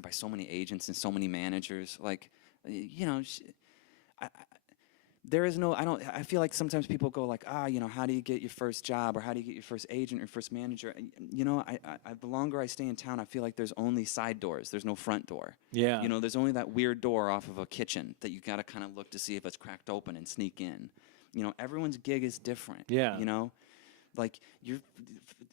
by so many agents and so many managers. Like, you know, there is no, I feel like sometimes people go like, you know, how do you get your first job, or how do you get your first agent or first manager? You know, the longer I stay in town, I feel like there's only side doors. There's no front door. Yeah. You know, there's only that weird door off of a kitchen that you got to kind of look to see if it's cracked open and sneak in. You know, everyone's gig is different. Yeah. You know, like, you're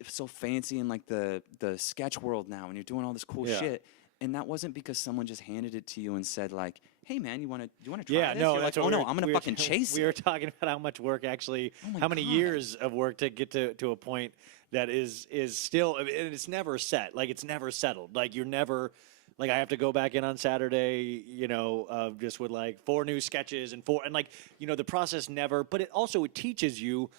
so fancy in like the sketch world now, and you're doing all this cool shit. And that wasn't because someone just handed it to you and said, like, hey, man, you want to try this? Yeah, no, you're that's like, what I'm going to fucking chase We it. were talking about how much work actually, how many years of work to get to a point that is still, and it's never set. Like, it's never settled. Like, you're never, like, I have to go back in on Saturday, you know, just with like 4 new sketches and like, you know, the process never, but it also, it teaches you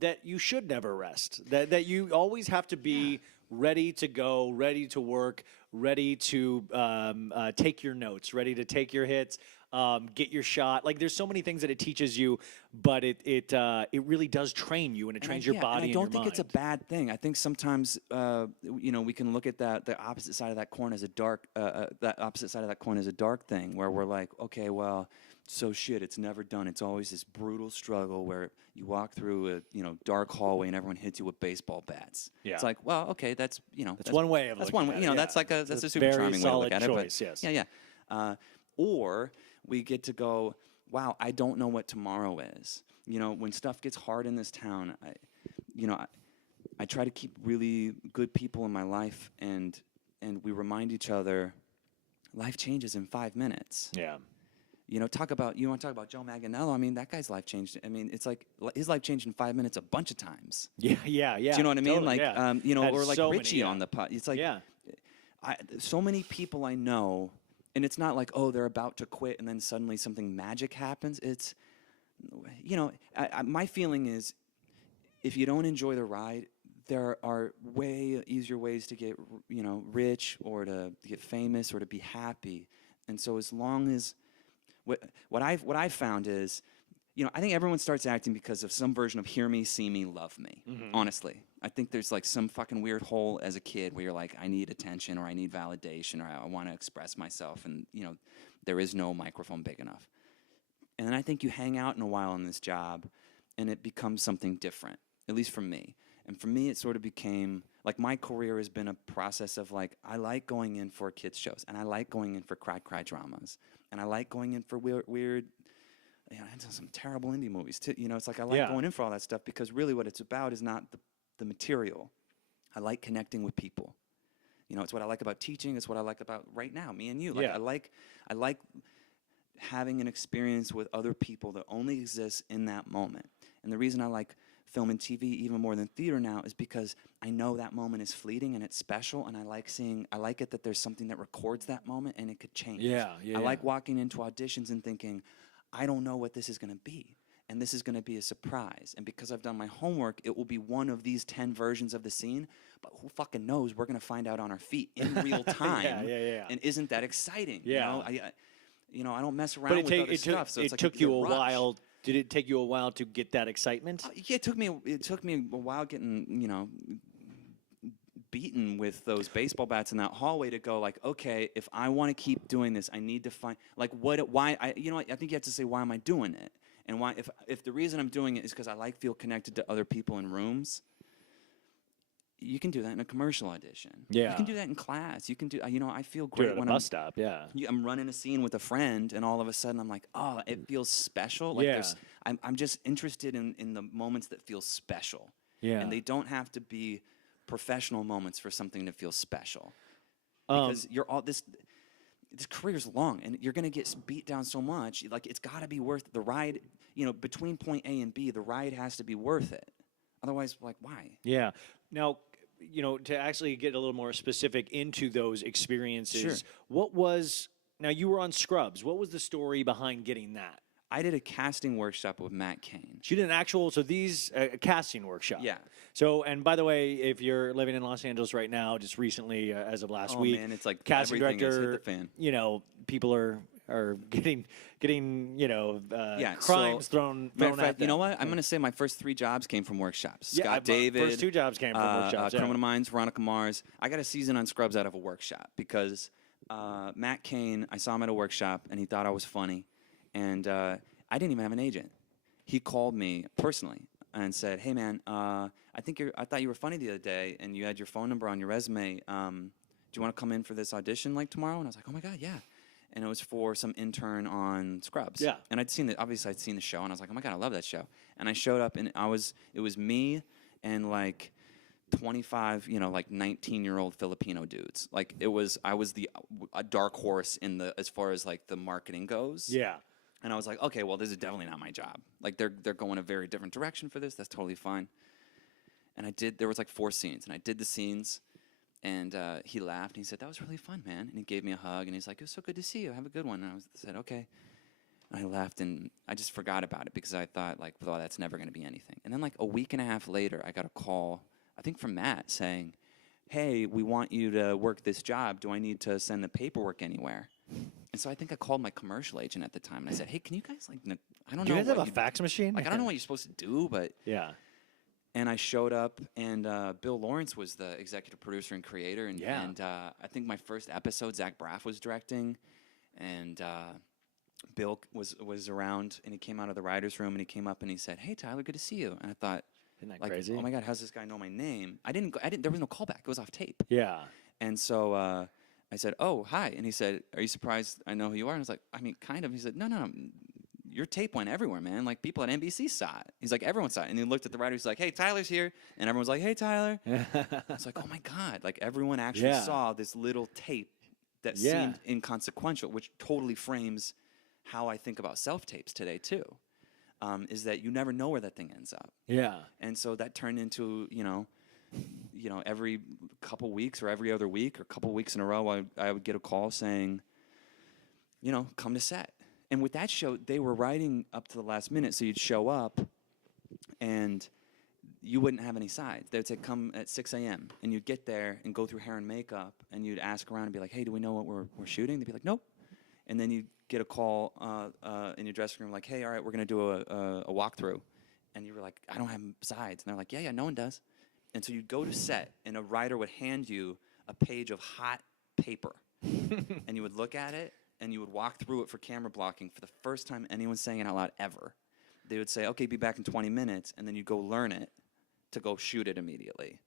that you should never rest, that you always have to be ready to go, ready to work, ready to take your notes, ready to take your hits, get your shot. Like, there's so many things that it teaches you, but it really does train you, and it trains your body and your mind. I don't think it's a bad thing. I think sometimes you know, we can look at the opposite side of that coin as a dark thing, where we're like, okay, well, so shit, it's never done. It's always this brutal struggle where you walk through a dark hallway and everyone hits you with baseball bats. Yeah. It's like, well, okay, that's that's one way of that's looking one way. at You know, it, that's like that's It's a super very charming way to look solid at choice, it. But yes. Or we get to go, wow, I don't know what tomorrow is. You know, when stuff gets hard in this town, I try to keep really good people in my life, and we remind each other, life changes in 5 minutes. Yeah. You know, you want to talk about Joe Manganiello? I mean, that guy's life changed. I mean, it's like his life changed in 5 minutes a bunch of times. Yeah. Do you know what I mean? Totally, like, you know, Had or like so Richie many, on the pod. It's like, yeah. So many people I know, and it's not like, oh, they're about to quit and then suddenly something magic happens. It's, you know, my feeling is, if you don't enjoy the ride, there are way easier ways to get, you know, rich, or to get famous, or to be happy. And so as long as what I've found is, you know, I think everyone starts acting because of some version of hear me, see me, love me. Mm-hmm. Honestly, I think there's like some fucking weird hole as a kid where you're like, I need attention, or I need validation, or I want to express myself, and you know, there is no microphone big enough. And then I think you hang out in a while in this job, and it becomes something different, at least for me. And for me, it sort of became, like, my career has been a process of, like, I like going in for kids' shows, and I like going in for cry dramas, and I like going in for weird you know, into some terrible indie movies, too. You know, it's like I like going in for all that stuff because really what it's about is not the material. I like connecting with people. You know, it's what I like about teaching. It's what I like about right now, me and you. Like, I like having an experience with other people that only exists in that moment. And the reason I like film and TV even more than theater now is because I know that moment is fleeting and it's special, and I like it that there's something that records that moment and it could change. I like walking into auditions and thinking, I don't know what this is going to be, and this is going to be a surprise. And because I've done my homework, it will be one of these 10 versions of the scene, but who fucking knows? We're going to find out on our feet in real time. And isn't that exciting? You know, I don't mess around with other stuff. So it's like took you a while. Did it take you a while to get that excitement? Yeah, it took me a while getting, you know, beaten with those baseball bats in that hallway to go, like, okay, if I want to keep doing this, I need to find, like, why, you know, I think you have to say, why am I doing it? And why, if the reason I'm doing it is because I feel connected to other people in rooms, you can do that in a commercial audition. You can do that in class. You can do, you know, I feel great when bus stop. I'm running a scene with a friend, and all of a sudden I'm like, oh, it feels special. Like I'm just interested in the moments that feel special. And they don't have to be professional moments for something to feel special. Because you're all this career's long, and you're going to get beat down so much. Like, it's got to be worth the ride. You know, between point A and B, the ride has to be worth it. Otherwise, like, why? Yeah. Now, you know, to actually get a little more specific into those experiences, now you were on Scrubs. What was the story behind getting that? I did a casting workshop with Matt Cain. So you did an actual, casting workshop. Yeah. So, and by the way, if you're living in Los Angeles right now, just recently, as of last week, man, it's like casting director, has hit the fan. You know, people are getting you know, crimes thrown at them. You know what? I'm going to say my first 3 jobs came from workshops. Scott David. First 2 jobs came from workshops. Criminal Minds, Veronica Mars. I got a season on Scrubs out of a workshop because Matt Cain, I saw him at a workshop, and he thought I was funny. And I didn't even have an agent. He called me personally and said, "Hey man, I thought you were funny the other day, and you had your phone number on your resume. Do you want to come in for this audition like tomorrow?" And I was like, "Oh my god, yeah!" And it was for some intern on Scrubs. Yeah. And I'd seen the show, and I was like, "Oh my god, I love that show." And I showed up, and it was me and like 25, you know, like 19-year-old Filipino dudes. Like I was a dark horse as far as like the marketing goes. Yeah. And I was like, okay, well, this is definitely not my job. Like, they're going a very different direction for this. That's totally fine. And there was like 4 scenes, and I did the scenes, and he laughed, and he said, "That was really fun, man." And he gave me a hug, and he's like, "It was so good to see you. Have a good one." And I said, "Okay." And I laughed, and I just forgot about it because I thought, like, well, that's never going to be anything. And then like a week and a half later, I got a call, I think from Matt, saying, "Hey, we want you to work this job. Do I need to send the paperwork anywhere?" And so I think I called my commercial agent at the time, and I said, "Hey, can you guys, like, I don't know. Do you guys have a fax machine? Like, I don't know what you're supposed to do, but..." Yeah. And I showed up, and Bill Lawrence was the executive producer and creator. And I think my first episode, Zach Braff was directing, and Bill was around, and he came out of the writer's room, and he came up, and he said, "Hey, Tyler, good to see you." And I thought, isn't that like, crazy? Oh my God, how's this guy know my name? There was no callback. It was off tape. Yeah. And so I said, "Oh, hi." And he said, "Are you surprised I know who you are?" And I was like, "I mean, kind of." He said, No. Your tape went everywhere, man. Like, people at NBC saw it. He's like, everyone saw it. And he looked at the writer. He's like, "Hey, Tyler's here." And everyone was like, "Hey, Tyler." I was like, oh, my God. Like, everyone actually saw this little tape that seemed inconsequential, which totally frames how I think about self-tapes today, too, is that you never know where that thing ends up. Yeah. And so that turned into, you know, every couple weeks or every other week or a couple weeks in a row, I would get a call saying, you know, "Come to set." And with that show, they were writing up to the last minute, so you'd show up, and you wouldn't have any sides. They would say, "Come at 6 a.m., and you'd get there and go through hair and makeup, and you'd ask around and be like, "Hey, do we know what we're shooting?" They'd be like, "Nope." And then you'd get a call in your dressing room like, "Hey, all right, we're going to do a walkthrough." And you were like, "I don't have sides." And they're like, yeah, no one does. And so you'd go to set, and a writer would hand you a page of hot paper, and you would look at it, and you would walk through it for camera blocking for the first time anyone's saying it out loud ever. They would say, okay, be back in 20 minutes, and then you'd go learn it to go shoot it immediately.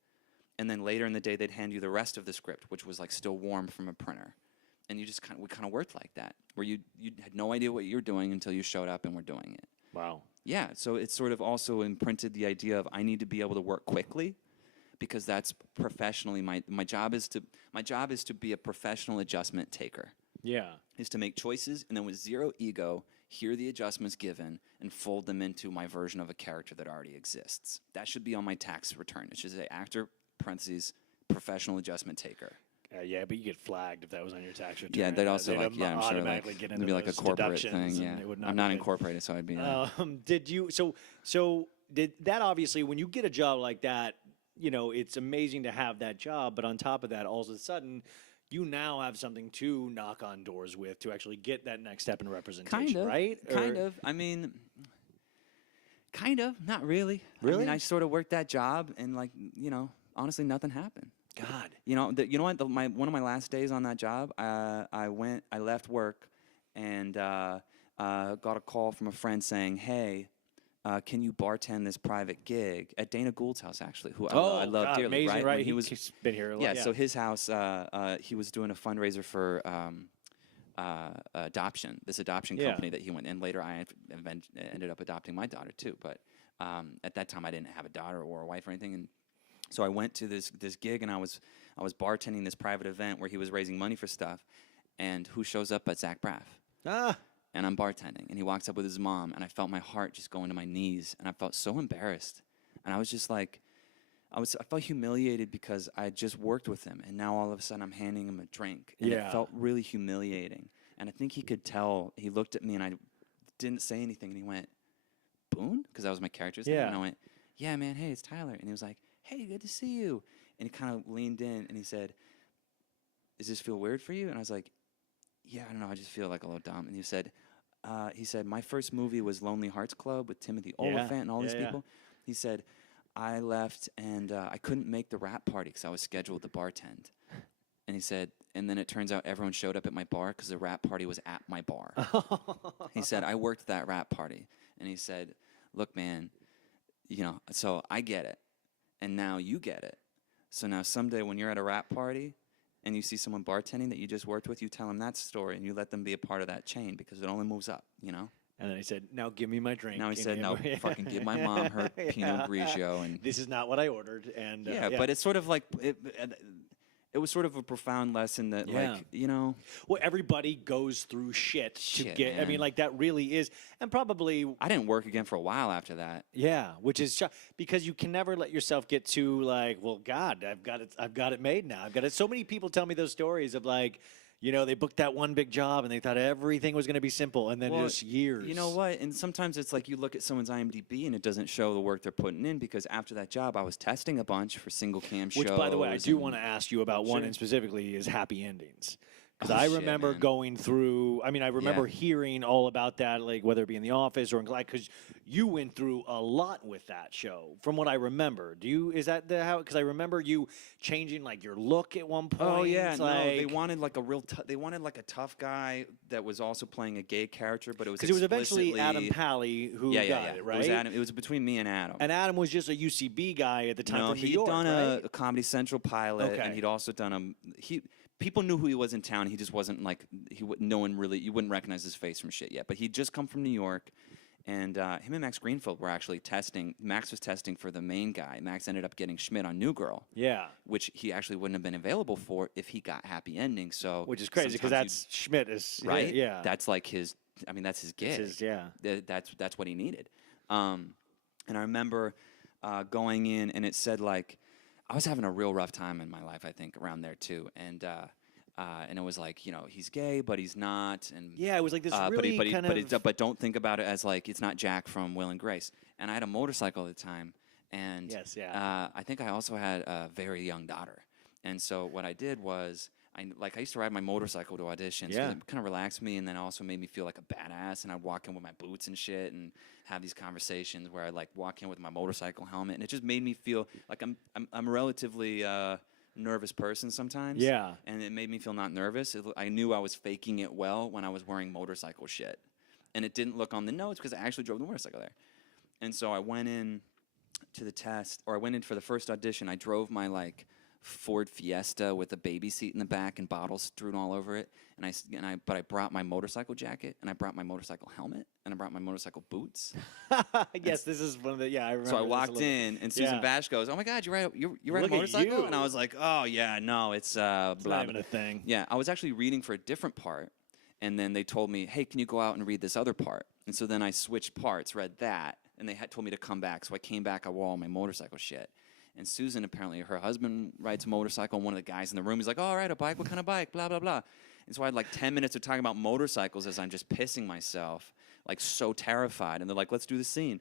And then later in the day, they'd hand you the rest of the script, which was like still warm from a printer. And you just we kind of worked like that, where you had no idea what you were doing until you showed up and were doing it. Wow. Yeah, so it sort of also imprinted the idea of I need to be able to work quickly, because that's professionally my job is to be a professional adjustment taker. Yeah. Is to make choices and then with zero ego, hear the adjustments given and fold them into my version of a character that already exists. That should be on my tax return. It should say actor, parentheses, professional adjustment taker. Yeah, but you get flagged if that was on your tax return. Yeah, they'd also I'm sure automatically get into it'd be like a corporate thing. Yeah, I'm not incorporated, so I'd be. Did you? So did that? Obviously, when you get a job like that, it's amazing to have that job. But on top of that, all of a sudden, you now have something to knock on doors with to actually get that next step in representation, right? Kind of. I mean, kind of. Not really. Really? I mean, I sort of worked that job, and honestly, nothing happened. God. You know what? One of my last days on that job, I left work, and got a call from a friend saying, "Hey, can you bartend this private gig at Dana Gould's house?" Actually, who I love dearly. Amazing, right? He's been here a lot. Yeah. So his house, he was doing a fundraiser for adoption. This adoption company that he went, and later I ended up adopting my daughter too. But at that time, I didn't have a daughter or a wife or anything, and so I went to this gig, and I was bartending this private event where he was raising money for stuff, and who shows up but Zach Braff. And I'm bartending, and he walks up with his mom, and I felt my heart just going to my knees, and I felt so embarrassed, and I was just like, I felt humiliated because I had just worked with him, and now all of a sudden I'm handing him a drink, and it felt really humiliating, and I think he could tell. He looked at me, and I didn't say anything, and he went, "Boone?" Because that was my character's name, and I went, "Yeah, man, hey, it's Tyler," and he was like, "Hey, good to see you." And he kind of leaned in and he said, "Does this feel weird for you?" And I was like, "Yeah, I don't know. I just feel like a little dumb." And he said, "My first movie was Lonely Hearts Club with Timothy Olyphant and all these people." He said, "I left and I couldn't make the rap party because I was scheduled to bartend." And he said, "And then it turns out everyone showed up at my bar because the rap party was at my bar." He said, "I worked that rap party." And he said, "Look, man, so I get it. And now you get it. So now someday when you're at a rap party and you see someone bartending that you just worked with, you tell them that story and you let them be a part of that chain because it only moves up, And then he said, "Now give me my drink." Now he said, "No, fucking give my mom her Pinot Grigio." And this is not what I ordered. And but it's sort of like it was sort of a profound lesson that, well, everybody goes through shit to get. Man. I mean, like that really is, and probably I didn't work again for a while after that. Yeah, which is because you can never let yourself get too like, well, God, I've got it made now. I've got it. So many people tell me those stories of like, they booked that one big job and they thought everything was going to be simple, and then just years. You know what? And sometimes it's like you look at someone's IMDb and it doesn't show the work they're putting in, because after that job, I was testing a bunch for single cam shows. Which, by the way, I do want to ask you about one, and specifically is Happy Endings. Because I remember going through, I remember hearing all about that, like whether it be in The Office or in because you went through a lot with that show, from what I remember. Is that how? Because I remember you changing like your look at one point. Oh yeah, no, they wanted like they wanted like a tough guy that was also playing a gay character, but it was because it was eventually Adam Pally who got it, right? It was between me and Adam. And Adam was just a UCB guy at the time from New York, he'd done a Comedy Central pilot, and he'd also done people knew who he was in town. He just wasn't like you wouldn't recognize his face from shit yet. But he'd just come from New York, and him and Max Greenfield were actually testing. Max was testing for the main guy. Max ended up getting Schmidt on New Girl. Yeah, which he actually wouldn't have been available for if he got Happy Ending. So which is crazy because that's Schmidt is right. Yeah, that's like his. I mean, that's his gig. That's what he needed. And I remember going in, and it said like. I was having a real rough time in my life, I think, around there too, and it was like, he's gay, but he's not, and it was like this really but don't think about it as like it's not Jack from Will and Grace. And I had a motorcycle at the time, and I think I also had a very young daughter, and so what I did was I used to ride my motorcycle to auditions. Yeah. It kind of relaxed me, and then also made me feel like a badass. And I'd walk in with my boots and shit, and have these conversations where I like walk in with my motorcycle helmet, and it just made me feel like I'm relatively nervous person sometimes. Yeah. And it made me feel not nervous. I knew I was faking it well when I was wearing motorcycle shit. And it didn't look on the notes because I actually drove the motorcycle there. And so I went in to the test, or I went in for the first audition. I drove my like Ford Fiesta with a baby seat in the back and bottles strewn all over it. But I brought my motorcycle jacket, and I brought my motorcycle helmet, and I brought my motorcycle boots. Yes, this is one of the, I remember. So I walked in, and Susan Bash goes, "Oh my God, you ride a motorcycle?" And I was like, "Oh yeah, no, it's blah, not even a thing." Yeah, I was actually reading for a different part, and then they told me, "Hey, can you go out and read this other part?" And so then I switched parts, read that, and they had told me to come back. So I came back, I wore all my motorcycle shit. And Susan, apparently, her husband rides a motorcycle, and one of the guys in the room, he's like, "Oh, I ride a bike. What kind of bike? Blah, blah, blah." And so I had like 10 minutes of talking about motorcycles as I'm just pissing myself, like so terrified. And they're like, "Let's do the scene."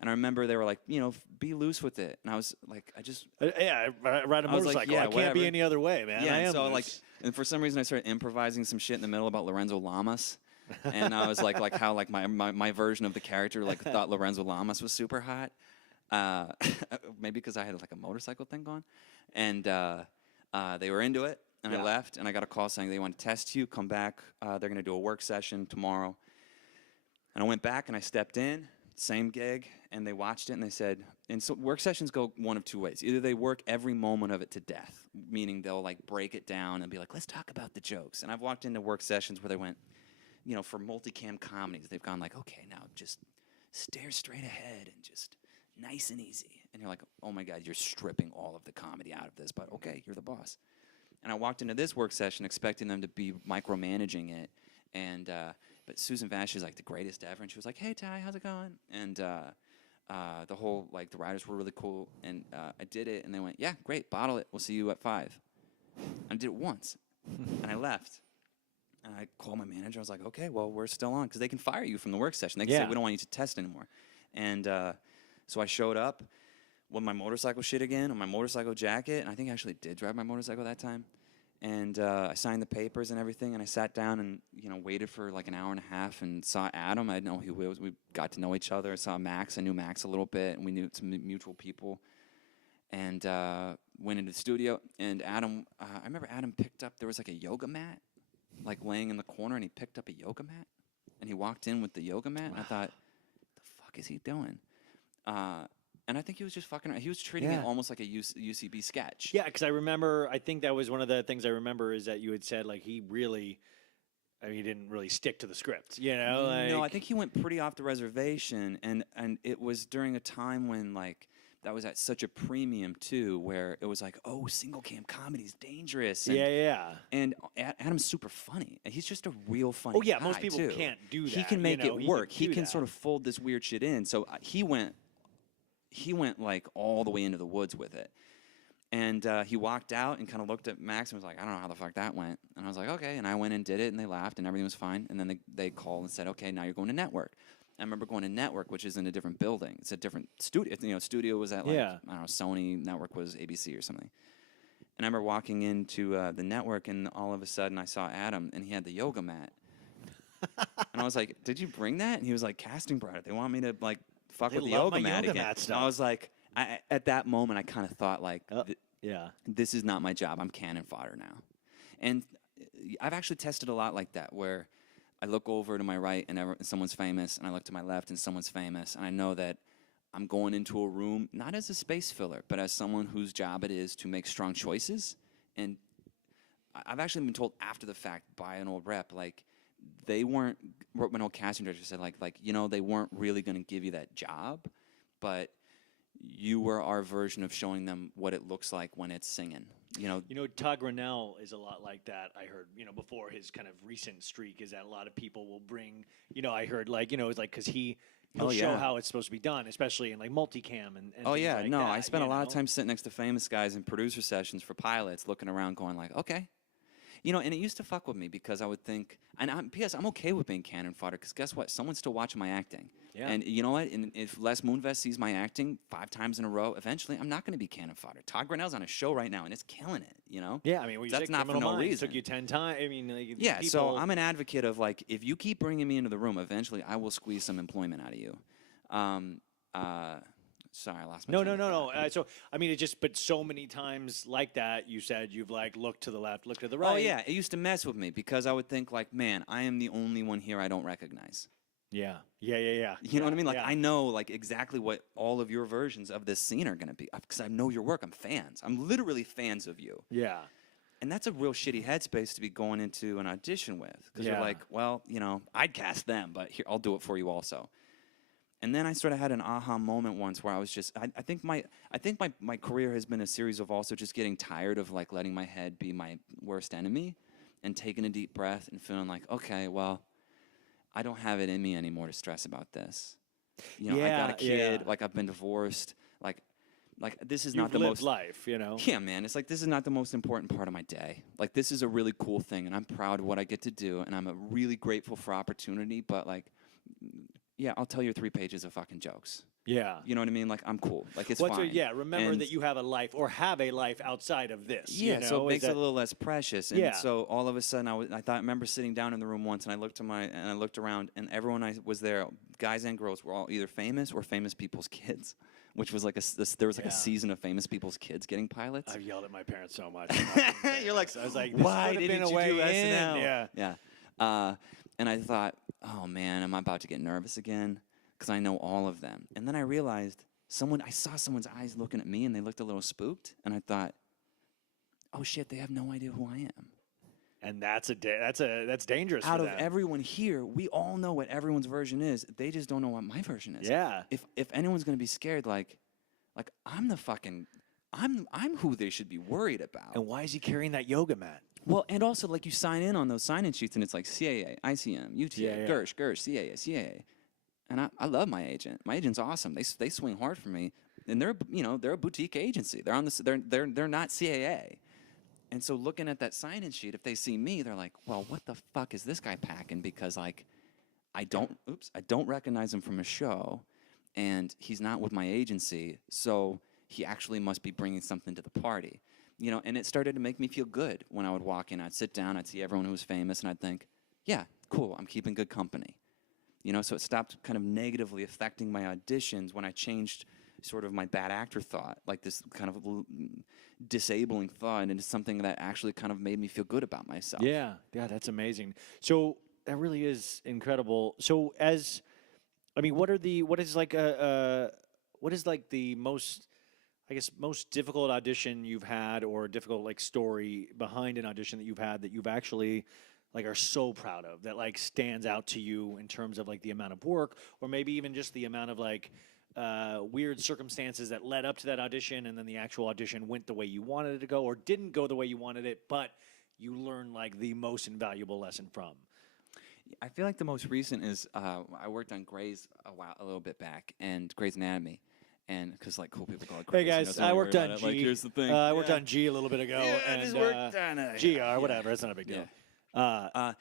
And I remember they were like, be loose with it. And I was like, I ride a motorcycle. Like, yeah, I can't whatever. be any other way, man. Yeah, I am so loose. and for some reason I started improvising some shit in the middle about Lorenzo Lamas. And I was like how like my version of the character like thought Lorenzo Lamas was super hot. Maybe because I had like a motorcycle thing going. And they were into it. And I left, and I got a call saying they want to test you, come back. They're going to do a work session tomorrow. And I went back, and I stepped in, same gig, and they watched it, and they said, and so work sessions go one of two ways. Either they work every moment of it to death, meaning they'll like break it down and be like, "Let's talk about the jokes." And I've walked into work sessions where they went, for multicam comedies, they've gone like, "Okay, now just stare straight ahead and just nice and easy." And you're like, "Oh my God, you're stripping all of the comedy out of this, but okay, you're the boss." And I walked into this work session expecting them to be micromanaging it. And but Susan Vash is like the greatest ever. And she was like, "Hey, Ty, how's it going?" And the whole, like, the writers were really cool. And I did it, and they went, "Yeah, great, bottle it. We'll see you at 5. And I did it once. And I left. And I called my manager. I was like, "Okay, well, we're still on." Because they can fire you from the work session. They can say, "We don't want you to test anymore." And so I showed up with my motorcycle shit again, on my motorcycle jacket, and I think I actually did drive my motorcycle that time. And I signed the papers and everything, and I sat down and waited for like an hour and a half and saw Adam. I didn't know who he was. We got to know each other. I saw Max. I knew Max a little bit, and we knew some mutual people. And went into the studio, and Adam, I remember Adam picked up, there was like a yoga mat, like laying in the corner, and he picked up a yoga mat, and he walked in with the yoga mat, and I thought, the fuck is he doing? And I think he was just fucking around. He was treating it almost like a UCB sketch. Yeah, because I think that was one of the things I remember is that you had said, like, he didn't really stick to the script, No, I think he went pretty off the reservation, and it was during a time when, like, that was at such a premium, too, where it was like, oh, single cam comedy's dangerous. And, And Adam's super funny. And he's just a real funny guy, most people too. can't do that. He can make it work. He can that. sort of fold this weird shit in. So he went like all the way into the woods with it. And he walked out and kind of looked at Max and was like, "I don't know how the fuck that went." And I was like, "Okay." And I went and did it, and they laughed, and everything was fine. And then they called and said, "Okay, now you're going to Network." I remember going to Network, which is in a different building. It's a different studio. Studio was at, like, I don't know, Sony, Network was ABC or something. And I remember walking into the Network, and all of a sudden I saw Adam, and he had the yoga mat. And I was like, "Did you bring that?" And he was like, "Casting brought it. They want me to, like, fuck with the yoga mat again." And I was like, at that moment, I kind of thought, like, this is not my job. I'm cannon fodder now. And I've actually tested a lot like that, where I look over to my right and someone's famous, and I look to my left and someone's famous, and I know that I'm going into a room not as a space filler, but as someone whose job it is to make strong choices. And I've actually been told after the fact by an old rep, like, they weren't, what an old casting director said, like they weren't really going to give you that job, but you were our version of showing them what it looks like when it's singing. Todd Grinnell is a lot like that. I heard, before his kind of recent streak, is that a lot of people will bring, I heard, like, it's like, because he'll show how it's supposed to be done, especially in, like, multicam and oh things yeah, like no, that, I spent a lot of time sitting next to famous guys in producer sessions for pilots, looking around, going like, okay. And it used to fuck with me because I would think, and P.S., I'm okay with being cannon fodder because guess what? Someone's still watching my acting. Yeah. And you know what? And if Les Moonves sees my acting 5 times in a row, eventually I'm not going to be cannon fodder. Todd Grinnell's on a show right now and it's killing it, Yeah, I mean, that's not for no reason. It took you 10 times. I mean, like, yeah, so I'm an advocate of, like, if you keep bringing me into the room, eventually I will squeeze some employment out of you. Sorry, I lost my No, train no, of no, no. thought. So I mean, it just but so many times like that, you said you've like looked to the left, looked to the right. Oh yeah, it used to mess with me because I would think like, man, I am the only one here I don't recognize. Yeah, yeah, yeah, yeah. You know what I mean? Like yeah. I know like exactly what all of your versions of this scene are going to be because I know your work. I'm fans. I'm literally fans of you. Yeah. And that's a real shitty headspace to be going into an audition with because Yeah. you're like, well, you know, I'd cast them, but here I'll do it for you also. And then I sort of had an aha moment once where I was just I think my career has been a series of also just getting tired of like letting my head be my worst enemy and taking a deep breath and feeling like, okay, well, I don't have it in me anymore to stress about this. You know, I got a kid, like I've been divorced, like this is not the most life, you know. Yeah, man, it's like this is not the most important part of my day. Like this is a really cool thing and I'm proud of what I get to do and I'm really grateful for opportunity, but like yeah, I'll tell you 3 pages of fucking jokes. Yeah. You know what I mean? Like, I'm cool. Like, it's fine. Remember that you have a life or have a life outside of this. Yeah, you know? so it makes it a little less precious. And Yeah. so all of a sudden, I remember sitting down in the room once, and I looked around, and everyone I was there, guys and girls, were all either famous or famous people's kids, which was like there was like a season of famous people's kids getting pilots. I've yelled at my parents so much. You're like, I was like, why didn't you do SNL? SNL? Yeah. And I thought, oh man, am I about to get nervous again? Because I know all of them. And then I realized I saw someone's eyes looking at me and they looked a little spooked. And I thought, oh shit, they have no idea who I am. And that's dangerous. Out for of them. everyone here, we all know what everyone's version is. They just don't know what my version is. Yeah. If anyone's gonna be scared, like I'm who they should be worried about. And why is he carrying that yoga mat? Well, and also like you sign in on those sign-in sheets and it's like CAA, ICM, UTA, Gersh, CAA, CAA. And I love my agent. My agent's awesome. They swing hard for me, and they're a boutique agency. They're on this. They're not CAA, and so looking at that sign-in sheet, if they see me, they're like, well, what the fuck is this guy packing? Because like, I don't recognize him from a show, and he's not with my agency, so he actually must be bringing something to the party, you know. And it started to make me feel good when I would walk in. I'd sit down, I'd see everyone who was famous, and I'd think, yeah, cool, I'm keeping good company. You know, so it stopped kind of negatively affecting my auditions when I changed sort of my bad actor thought, like this kind of disabling thought, into something that actually kind of made me feel good about myself. Yeah, that's amazing. So that really is incredible. So what is the most, I guess, most difficult audition you've had, or difficult like story behind an audition that you've had that you've actually like are so proud of, that like stands out to you in terms of like the amount of work, or maybe even just the amount of like weird circumstances that led up to that audition, and then the actual audition went the way you wanted it to go, or didn't go the way you wanted it, but you learned like the most invaluable lesson from? I feel like the most recent is I worked on Grey's a little bit back, and Grey's Anatomy. And because like cool people call it Grey's. Hey guys, I worked on G. Like, here's the thing. I worked on G a little bit ago. Yeah, and I just worked on GR, whatever. It's not a big deal. Yeah.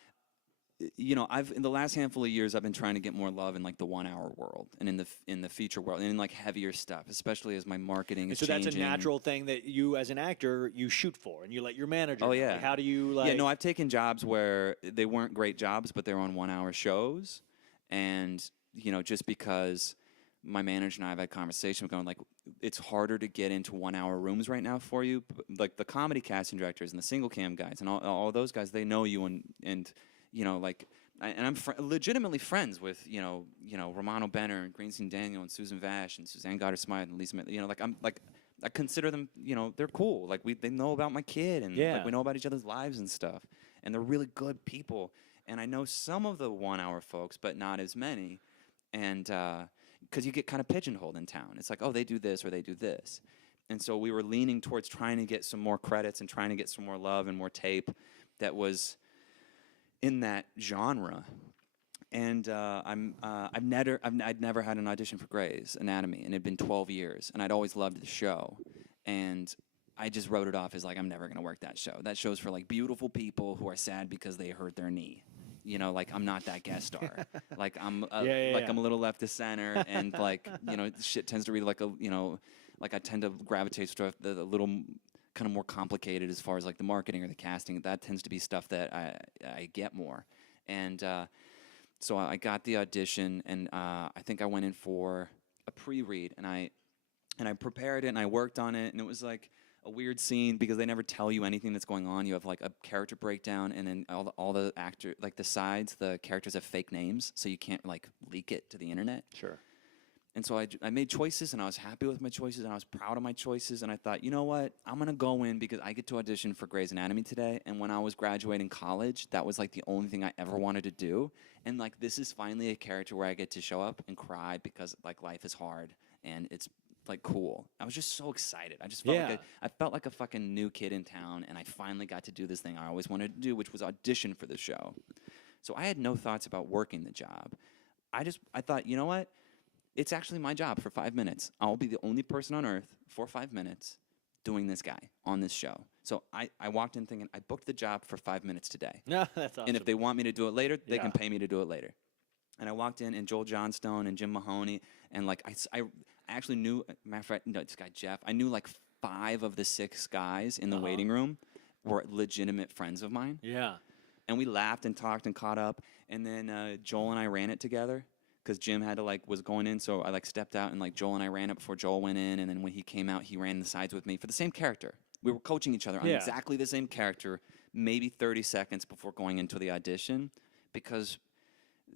You know, in the last handful of years, I've been trying to get more love in like the 1 hour world and in the feature world and in like heavier stuff, especially as my marketing is changing. So that's a natural thing that you, as an actor, you shoot for, and you let your manager. Oh yeah. Like, how do you like? Yeah, no, I've taken jobs where they weren't great jobs, but they were on 1 hour shows, and you know, just because my manager and I have had conversations going like, it's harder to get into 1 hour rooms right now for you. Like the comedy casting directors and the single cam guys and all those guys, they know you and you know, like, and I'm legitimately friends with, you know, Romano Benner and Greenstein Daniel and Susan Vash and Suzanne Goddard-Smythe and Lisa, you know, like I consider them, you know, they're cool. Like they know about my kid and like, we know about each other's lives and stuff. And they're really good people. And I know some of the 1 hour folks, but not as many. And, because you get kind of pigeonholed in town. It's like, oh, they do this or they do this. And so we were leaning towards trying to get some more credits and trying to get some more love and more tape that was in that genre. And I'd never had an audition for Grey's Anatomy, and it had been 12 years, and I'd always loved the show. And I just wrote it off as like, I'm never going to work that show. That show's for like beautiful people who are sad because they hurt their knee. You know, like I'm not that guest star. Like I'm I'm a little left of center, and like, you know, shit tends to read like a, you know, like I tend to gravitate to the little kind of more complicated as far as like the marketing or the casting. That tends to be stuff that I get more. And so I got the audition, and I think I went in for a pre-read, and I And I prepared it and I worked on it, and it was like a weird scene because they never tell you anything that's going on. You have like a character breakdown, and then all the actor, like the sides, the characters have fake names, so you can't like leak it to the internet. Sure. And so I made choices, and I was happy with my choices, and I was proud of my choices. And I thought, you know what? I'm going to go in because I get to audition for Grey's Anatomy today. And when I was graduating college, that was like the only thing I ever wanted to do. And like, this is finally a character where I get to show up and cry because like life is hard and it's like cool. I was just so excited. I just felt like I felt like a fucking new kid in town, and I finally got to do this thing I always wanted to do, which was audition for the show. So I had no thoughts about working the job. I thought, you know what? It's actually my job for 5 minutes. I'll be the only person on earth for 5 minutes doing this guy on this show. So I walked in thinking, I booked the job for 5 minutes today. Yeah, that's awesome. And if they want me to do it later, they can pay me to do it later. And I walked in, and Joel Johnstone and Jim Mahoney, and like I actually knew, matter of fact, no, this guy Jeff, I knew like 5 of the 6 guys in the waiting room were legitimate friends of mine. Yeah. And we laughed and talked and caught up. And then Joel and I ran it together. Because Jim had to was going in, so I stepped out, and Joel and I ran it before Joel went in, and then when he came out, he ran the sides with me for the same character. We were coaching each other on exactly the same character, maybe 30 seconds before going into the audition, because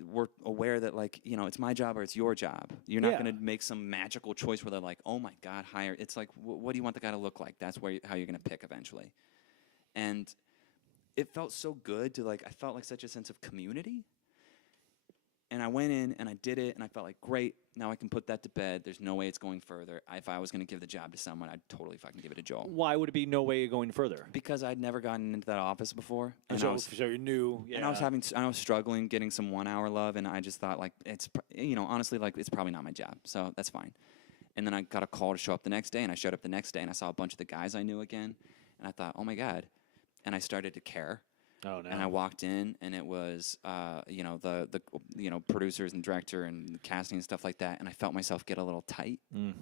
we're aware that it's my job or it's your job. You're not going to make some magical choice where they're like, oh my God, hire. It's like, what do you want the guy to look like? That's how you're going to pick eventually. And it felt so good to I felt like such a sense of community. And I went in and I did it, and I felt like, great, now I can put that to bed. There's no way it's going further. If I was going to give the job to someone, I'd totally fucking give it to Joel. Why would it be no way going further? Because I'd never gotten into that office before. And so you're new. Yeah. And I was struggling getting some 1 hour love, and I just thought it's, honestly, it's probably not my job. So that's fine. And then I got a call to show up the next day, and I showed up the next day, and I saw a bunch of the guys I knew again. And I thought, oh my God. And I started to care. Oh, no. And I walked in, and it was, the producers and director and casting and stuff like that. And I felt myself get a little tight, and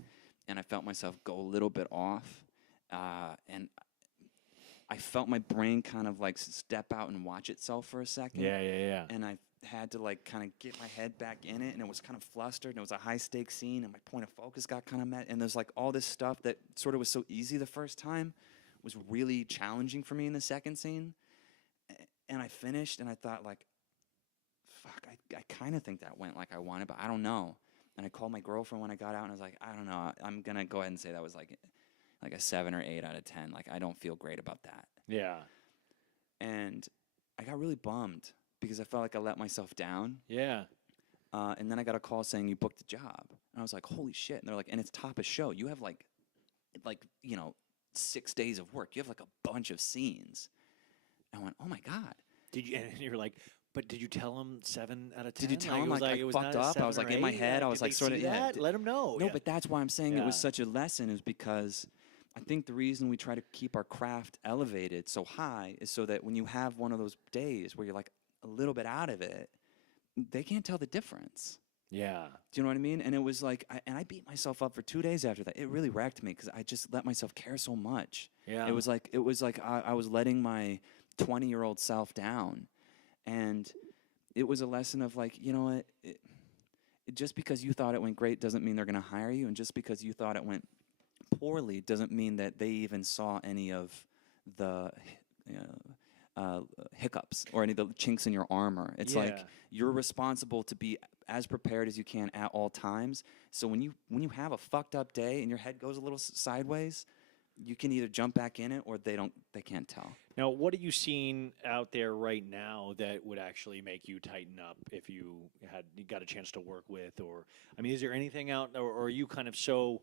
I felt myself go a little bit off, and I felt my brain kind of step out and watch itself for a second. Yeah. And I had to kind of get my head back in it, and it was kind of flustered, and it was a high stakes scene, and my point of focus got kind of met. And there's all this stuff that sort of was so easy the first time was really challenging for me in the second scene. And I finished, and I thought, fuck, I kind of think that went like I wanted, but I don't know. And I called my girlfriend when I got out, and I was like, I don't know. I'm going to go ahead and say that was like a 7 or 8 out of 10. I don't feel great about that. Yeah. And I got really bummed because I felt like I let myself down. Yeah. And then I got a call saying, you booked the job. And I was like, holy shit. And they're like, and it's top of show. You have 6 days of work. You have a bunch of scenes. I went, oh my God. Did you? And you're like, but did you tell him 7 out of 10? Did you tell him I fucked up? I was in my head. I was sort of let him know. No, but that's why I'm saying it was such a lesson, is because I think the reason we try to keep our craft elevated so high is so that when you have one of those days where you're a little bit out of it, they can't tell the difference. Yeah. Do you know what I mean? And it was and I beat myself up for 2 days after that. It really wrecked me because I just let myself care so much. Yeah. It was I was letting my 20-year-old self down. And it was a lesson of you know what? Just because you thought it went great doesn't mean they're going to hire you. And just because you thought it went poorly doesn't mean that they even saw any of the hiccups or any of the chinks in your armor. It's you're responsible to be as prepared as you can at all times. So when you have a fucked up day and your head goes a little sideways, you can either jump back in it or they can't tell. Now, what are you seeing out there right now that would actually make you tighten up if you got a chance to work with? Or, I mean, is there anything out, or are you kind of so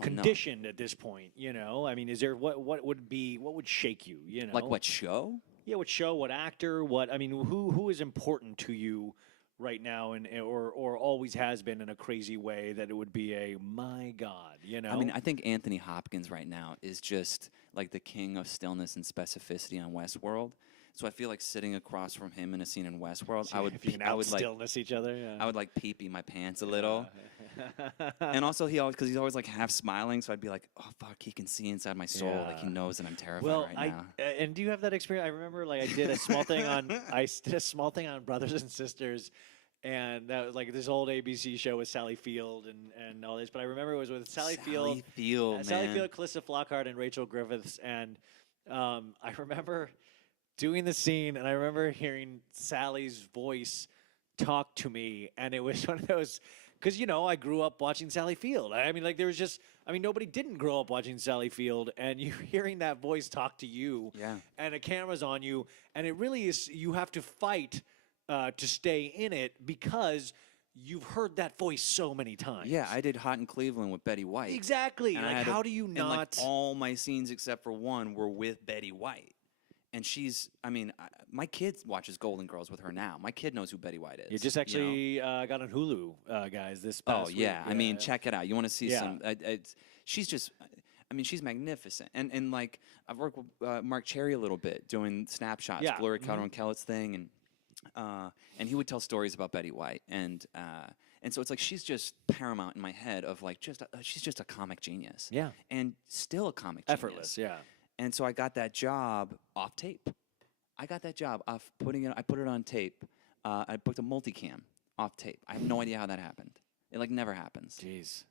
conditioned at this point? I mean, is there what would shake you? What show? Yeah, what show? What actor? Who is important to you right now, or always has been in a crazy way that it would be my God, I mean, I think Anthony Hopkins right now is just the king of stillness and specificity on Westworld. So I feel like sitting across from him in a scene in Westworld, I would stillness each other. Yeah. I would pee my pants a little. And also because he's always half smiling, so I'd be like, oh fuck, he can see inside my soul. He knows that I'm terrified right now. And do you have that experience? I remember I did a small thing on Brothers and Sisters, And that was like this old ABC show with Sally Field and all this. But I remember it was with Sally Field, Sally Field, Calista Flockhart, and Rachel Griffiths. And I remember doing the scene, and I remember hearing Sally's voice talk to me, and it was one of those, because I grew up watching Sally Field. I mean, like nobody didn't grow up watching Sally Field, and you're hearing that voice talk to you, and a camera's on you, and it really is, you have to fight to stay in it because you've heard that voice so many times. Yeah, I did Hot in Cleveland with Betty White. Exactly. And like, how do you not? And like all my scenes except for one were with Betty White. And my kid watches Golden Girls with her now. My kid knows who Betty White is. You just actually got on Hulu, guys, this past week. Yeah. I mean, check it out. You want to see some... she's just... I mean, she's magnificent. And like, I've worked with Mark Cherry a little bit, doing snapshots, Gloria Cowderon Kellett's thing, and he would tell stories about Betty White. And so it's like she's just paramount in my head of like she's just a comic genius. Yeah. And still a comic genius. Effortless, yeah. And so I got that job off tape. I got that job off I put it on tape. I booked a multicam off tape. I have no idea how that happened. It like never happens. Jeez.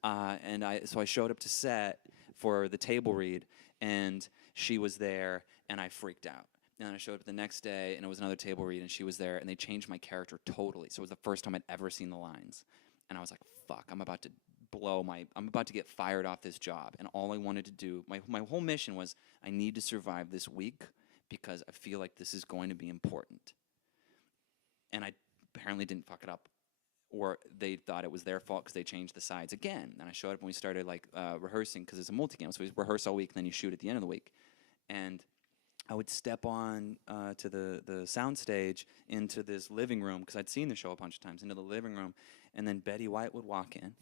So I showed up to set for the table read, and she was there, and I freaked out. And then I showed up the next day, and it was another table read, and she was there, and they changed my character totally. So it was the first time I'd ever seen the lines. And I was like, fuck, I'm about to get fired off this job. And all I wanted to do, my whole mission was, I need to survive this week because I feel like this is going to be important. And I apparently didn't fuck it up. Or they thought it was their fault because they changed the sides again. And I showed up when we started rehearsing, because it's a multi-cam. So we rehearse all week, and then you shoot at the end of the week. And I would step on to the sound stage into this living room, because I'd seen the show a bunch of times, into the living room. And then Betty White would walk in,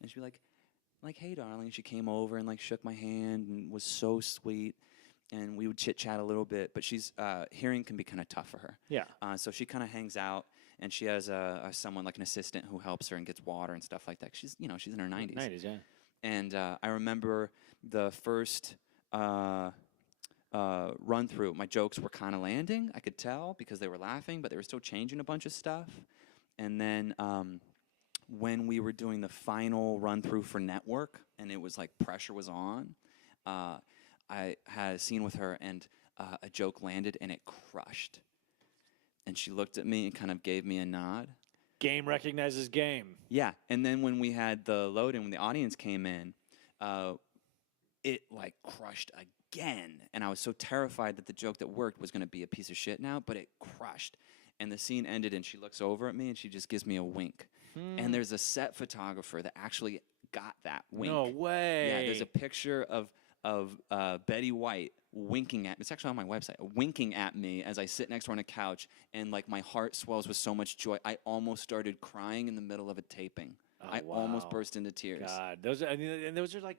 and she'd be like, hey, darling. She came over and like shook my hand and was so sweet. And we would chit-chat a little bit. But hearing can be kind of tough for her. Yeah. So she kind of hangs out, and she has someone like an assistant who helps her and gets water and stuff like that. She's in her 90s. 90s, yeah. And I remember the first run through, my jokes were kind of landing. I could tell because they were laughing, but they were still changing a bunch of stuff. And then when we were doing the final run through for network, and it was like pressure was on, I had a scene with her, and a joke landed, and it crushed. And she looked at me and kind of gave me a nod. Game recognizes game. Yeah. And then when we had the load-in, when the audience came in, it like crushed again. And I was so terrified that the joke that worked was going to be a piece of shit now, but it crushed. And the scene ended, and she looks over at me, and she just gives me a wink. And there's a set photographer that actually got that wink. No way. Yeah, there's a picture of Betty White winking at me. It's actually on my website. Winking at me as I sit next to her on a couch, and like my heart swells with so much joy. I almost started crying in the middle of a taping. I almost burst into tears. God, those are like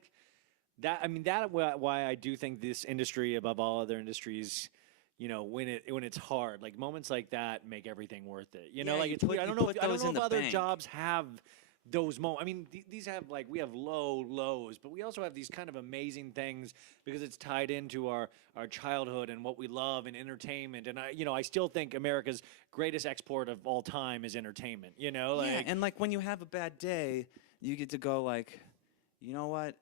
that. I mean, that's why I do think this industry, above all other industries, when it's hard, like moments like that make everything worth it. I don't know if other jobs have those moments. I mean, these have we have lows, but we also have these kind of amazing things because it's tied into our childhood and what we love and entertainment. And I still think America's greatest export of all time is entertainment. Yeah, and when you have a bad day, you get to go you know what,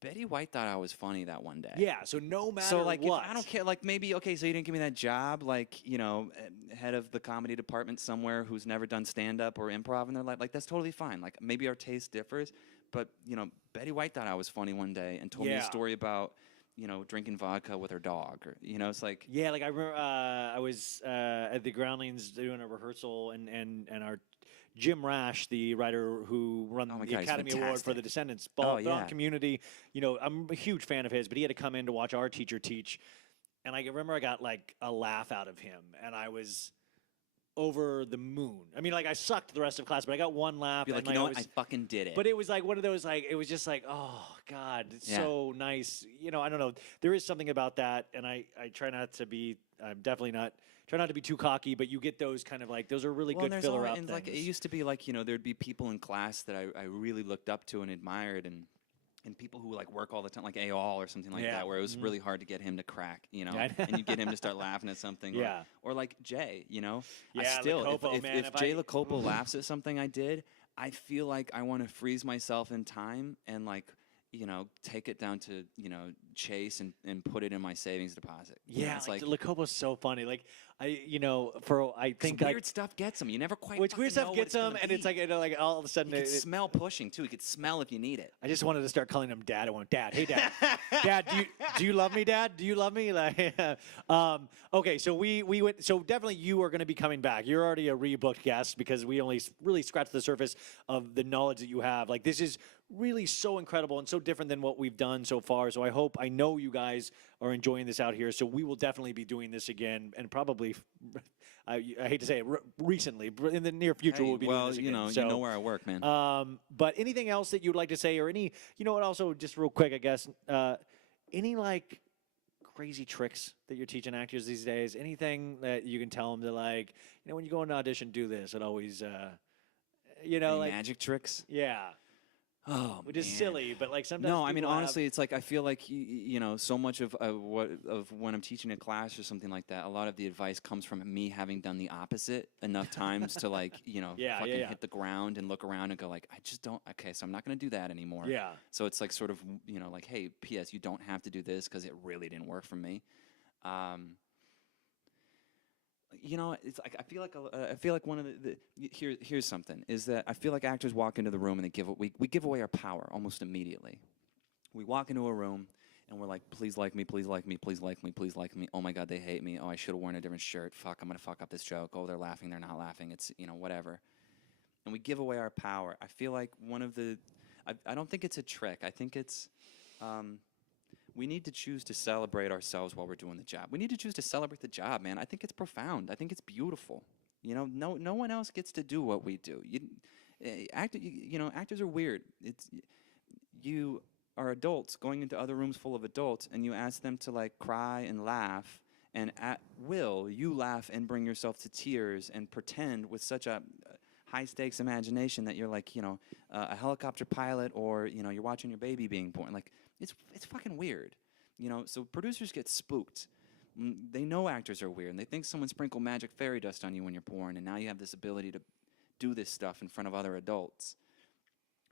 Betty White thought I was funny that one day. Yeah, so no matter what. If I don't care, maybe, okay, so you didn't give me that job, head of the comedy department somewhere who's never done stand-up or improv in their life, that's totally fine. Maybe our taste differs, but, Betty White thought I was funny one day and told me a story about, drinking vodka with her dog. Or, it's like... Yeah, I remember I was at the Groundlings doing a rehearsal, and our... Jim Rash, the writer who won the Academy Award for The Descendants, on Community. I'm a huge fan of his, but he had to come in to watch our teacher teach. And I remember I got a laugh out of him, and I was over the moon. I mean, I sucked the rest of class, but I got one laugh. You're you know what? I fucking did it. But it was one of those, it was just oh, God, it's so nice. I don't know. There is something about that, and I try not to be, I'm definitely not, try not to be too cocky, but you get those kind of those are really good filler out things. It used to be there'd be people in class that I really looked up to and admired, and and people who like work all the time, like Aol or something like that, where it was really hard to get him to crack, you know, and you get him to start laughing at something. Or like Jay, you know. I still, if Jay Lacopo laughs at something I did, I feel like I want to freeze myself in time and like, you know, take it down to, you know, Chase and put it in my savings deposit. Yeah, it's like Lacopo's so funny. Like I think weird stuff gets him. You never quite weird stuff gets him, and it's like all of a sudden you can smell pushing too. You could smell if you need it. I just wanted to start calling him Dad. I went, Dad, hey Dad, Dad, do you love me, Dad? Do you love me? Like, okay, so we went. So definitely you are going to be coming back. You're already a rebooked guest because we only really scratched the surface of the knowledge that you have. Like this is really so incredible and so different than what we've done so far. So I know you guys are enjoying this out here. So we will definitely be doing this again, and probably, I hate to say it, recently, but in the near future we'll be doing this again. You know where I work, man. But anything else that you'd like to say, or any, you know what? Also, just real quick, I guess, any like crazy tricks that you're teaching actors these days? Anything that you can tell them to, like, you know, when you go into audition, do this. It always, you know, any like magic tricks. Yeah. Oh, which is silly, but like sometimes. No, I mean honestly, it's like I feel like you know, so much of when I'm teaching a class or something like that, a lot of the advice comes from me having done the opposite enough times to like, you know, hit the ground and look around and go like, I just don't. Okay, so I'm not going to do that anymore. Yeah. So it's like sort of, you know, like, hey, P.S. You don't have to do this because it really didn't work for me. You know, it's like I feel like one of here's something is that I feel like actors walk into the room and we give away our power almost immediately. We walk into a room and we're like, please like me, please like me, please like me, please like me. Oh my God, they hate me. Oh, I should have worn a different shirt. Fuck, I'm gonna fuck up this joke. Oh, they're laughing, they're not laughing. It's, you know, whatever. And we give away our power. I feel like I don't think it's a trick. I think it's we need to choose to celebrate ourselves while we're doing the job. We need to choose to celebrate the job, man. I think it's profound. I think it's beautiful. You know, no one else gets to do what we do. Actors are weird. You are adults going into other rooms full of adults, and you ask them to like cry and laugh, and at will you laugh and bring yourself to tears and pretend with such a high stakes imagination that you're like, you know, a helicopter pilot, or, you know, you're watching your baby being born. Like, it's fucking weird, you know. So producers get spooked. They know actors are weird, and they think someone sprinkled magic fairy dust on you when you're born, and now you have this ability to do this stuff in front of other adults.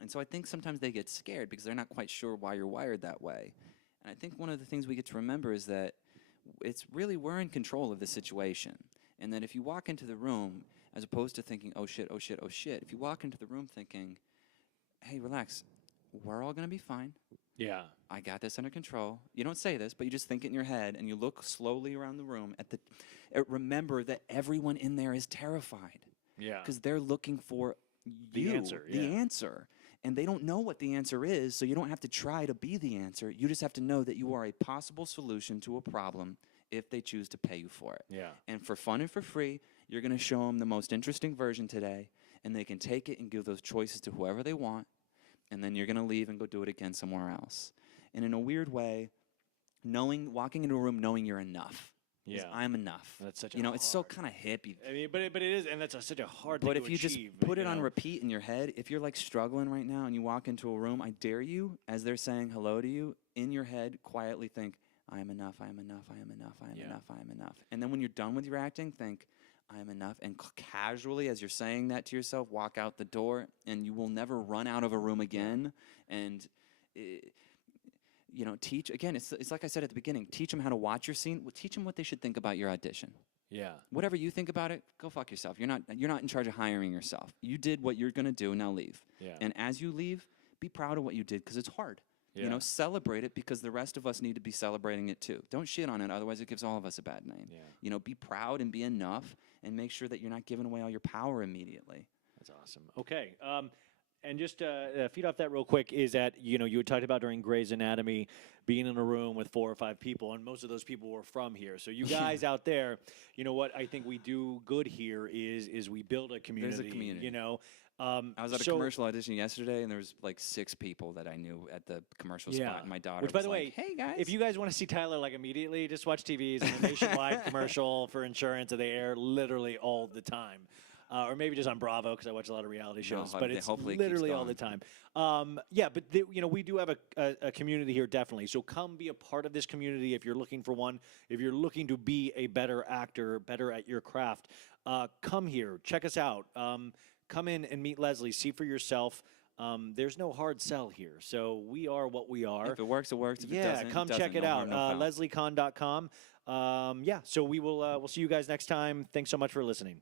And so I think sometimes they get scared because they're not quite sure why you're wired that way. And I think one of the things we get to remember is that we're in control of the situation. And that if you walk into the room, as opposed to thinking, oh shit, oh shit, oh shit, if you walk into the room thinking, hey, relax, we're all going to be fine. Yeah. I got this under control. You don't say this, but you just think it in your head, and you look slowly around the room remember that everyone in there is terrified. Yeah. Because they're looking for the answer. And they don't know what the answer is, so you don't have to try to be the answer. You just have to know that you are a possible solution to a problem if they choose to pay you for it. Yeah. And for fun and for free, you're going to show them the most interesting version today, and they can take it and give those choices to whoever they want, and then you're going to leave and go do it again somewhere else. And in a weird way, walking into a room knowing you're enough. Yeah, I'm enough. That's such it's so kind of hippie. I mean, but it is, and that's such a hard thing to achieve. But if you just put it on repeat in your head, if you're like struggling right now and you walk into a room, I dare you, as they're saying hello to you, in your head, quietly think, I am enough, I am enough, I am enough, I am enough, I am enough. And then when you're done with your acting, think, I am enough. And casually, as you're saying that to yourself, walk out the door, and you will never run out of a room again. And teach, again, it's like I said at the beginning, teach them how to watch your scene. Teach them what they should think about your audition. Yeah. Whatever you think about it, go fuck yourself. You're not in charge of hiring yourself. You did what you're going to do, now leave. Yeah. And as you leave, be proud of what you did, because it's hard. Yeah. Celebrate it, because the rest of us need to be celebrating it too. Don't shit on it, otherwise it gives all of us a bad name. Yeah. Be proud and be enough, and make sure that you're not giving away all your power immediately. That's awesome. Okay. And just feed off that real quick is that, you had talked about during Grey's Anatomy being in a room with 4 or 5 people, and most of those people were from here. So you guys out there, what I think we do good here is we build a community. There's a community. I was at a commercial audition yesterday, and there was like 6 people that I knew at the commercial spot. And my daughter Which, by the was way, like, hey, guys. If you guys want to see Tyler like immediately, just watch TV. It's a nationwide commercial for insurance, and they air literally all the time. or maybe just on Bravo because I watch a lot of reality shows. No, but it's hopefully it keeps literally all the going. time. Yeah, but we do have a community here definitely. So come be a part of this community if you're looking for one. If you're looking to be a better actor, better at your craft, come here, check us out. Come in and meet Leslie. See for yourself. There's no hard sell here. So we are what we are. If it works, it works. If it Yeah, doesn't, come doesn't. check it No out. harm, no foul. LeslieKahn.com. Yeah, so we'll see you guys next time. Thanks so much for listening.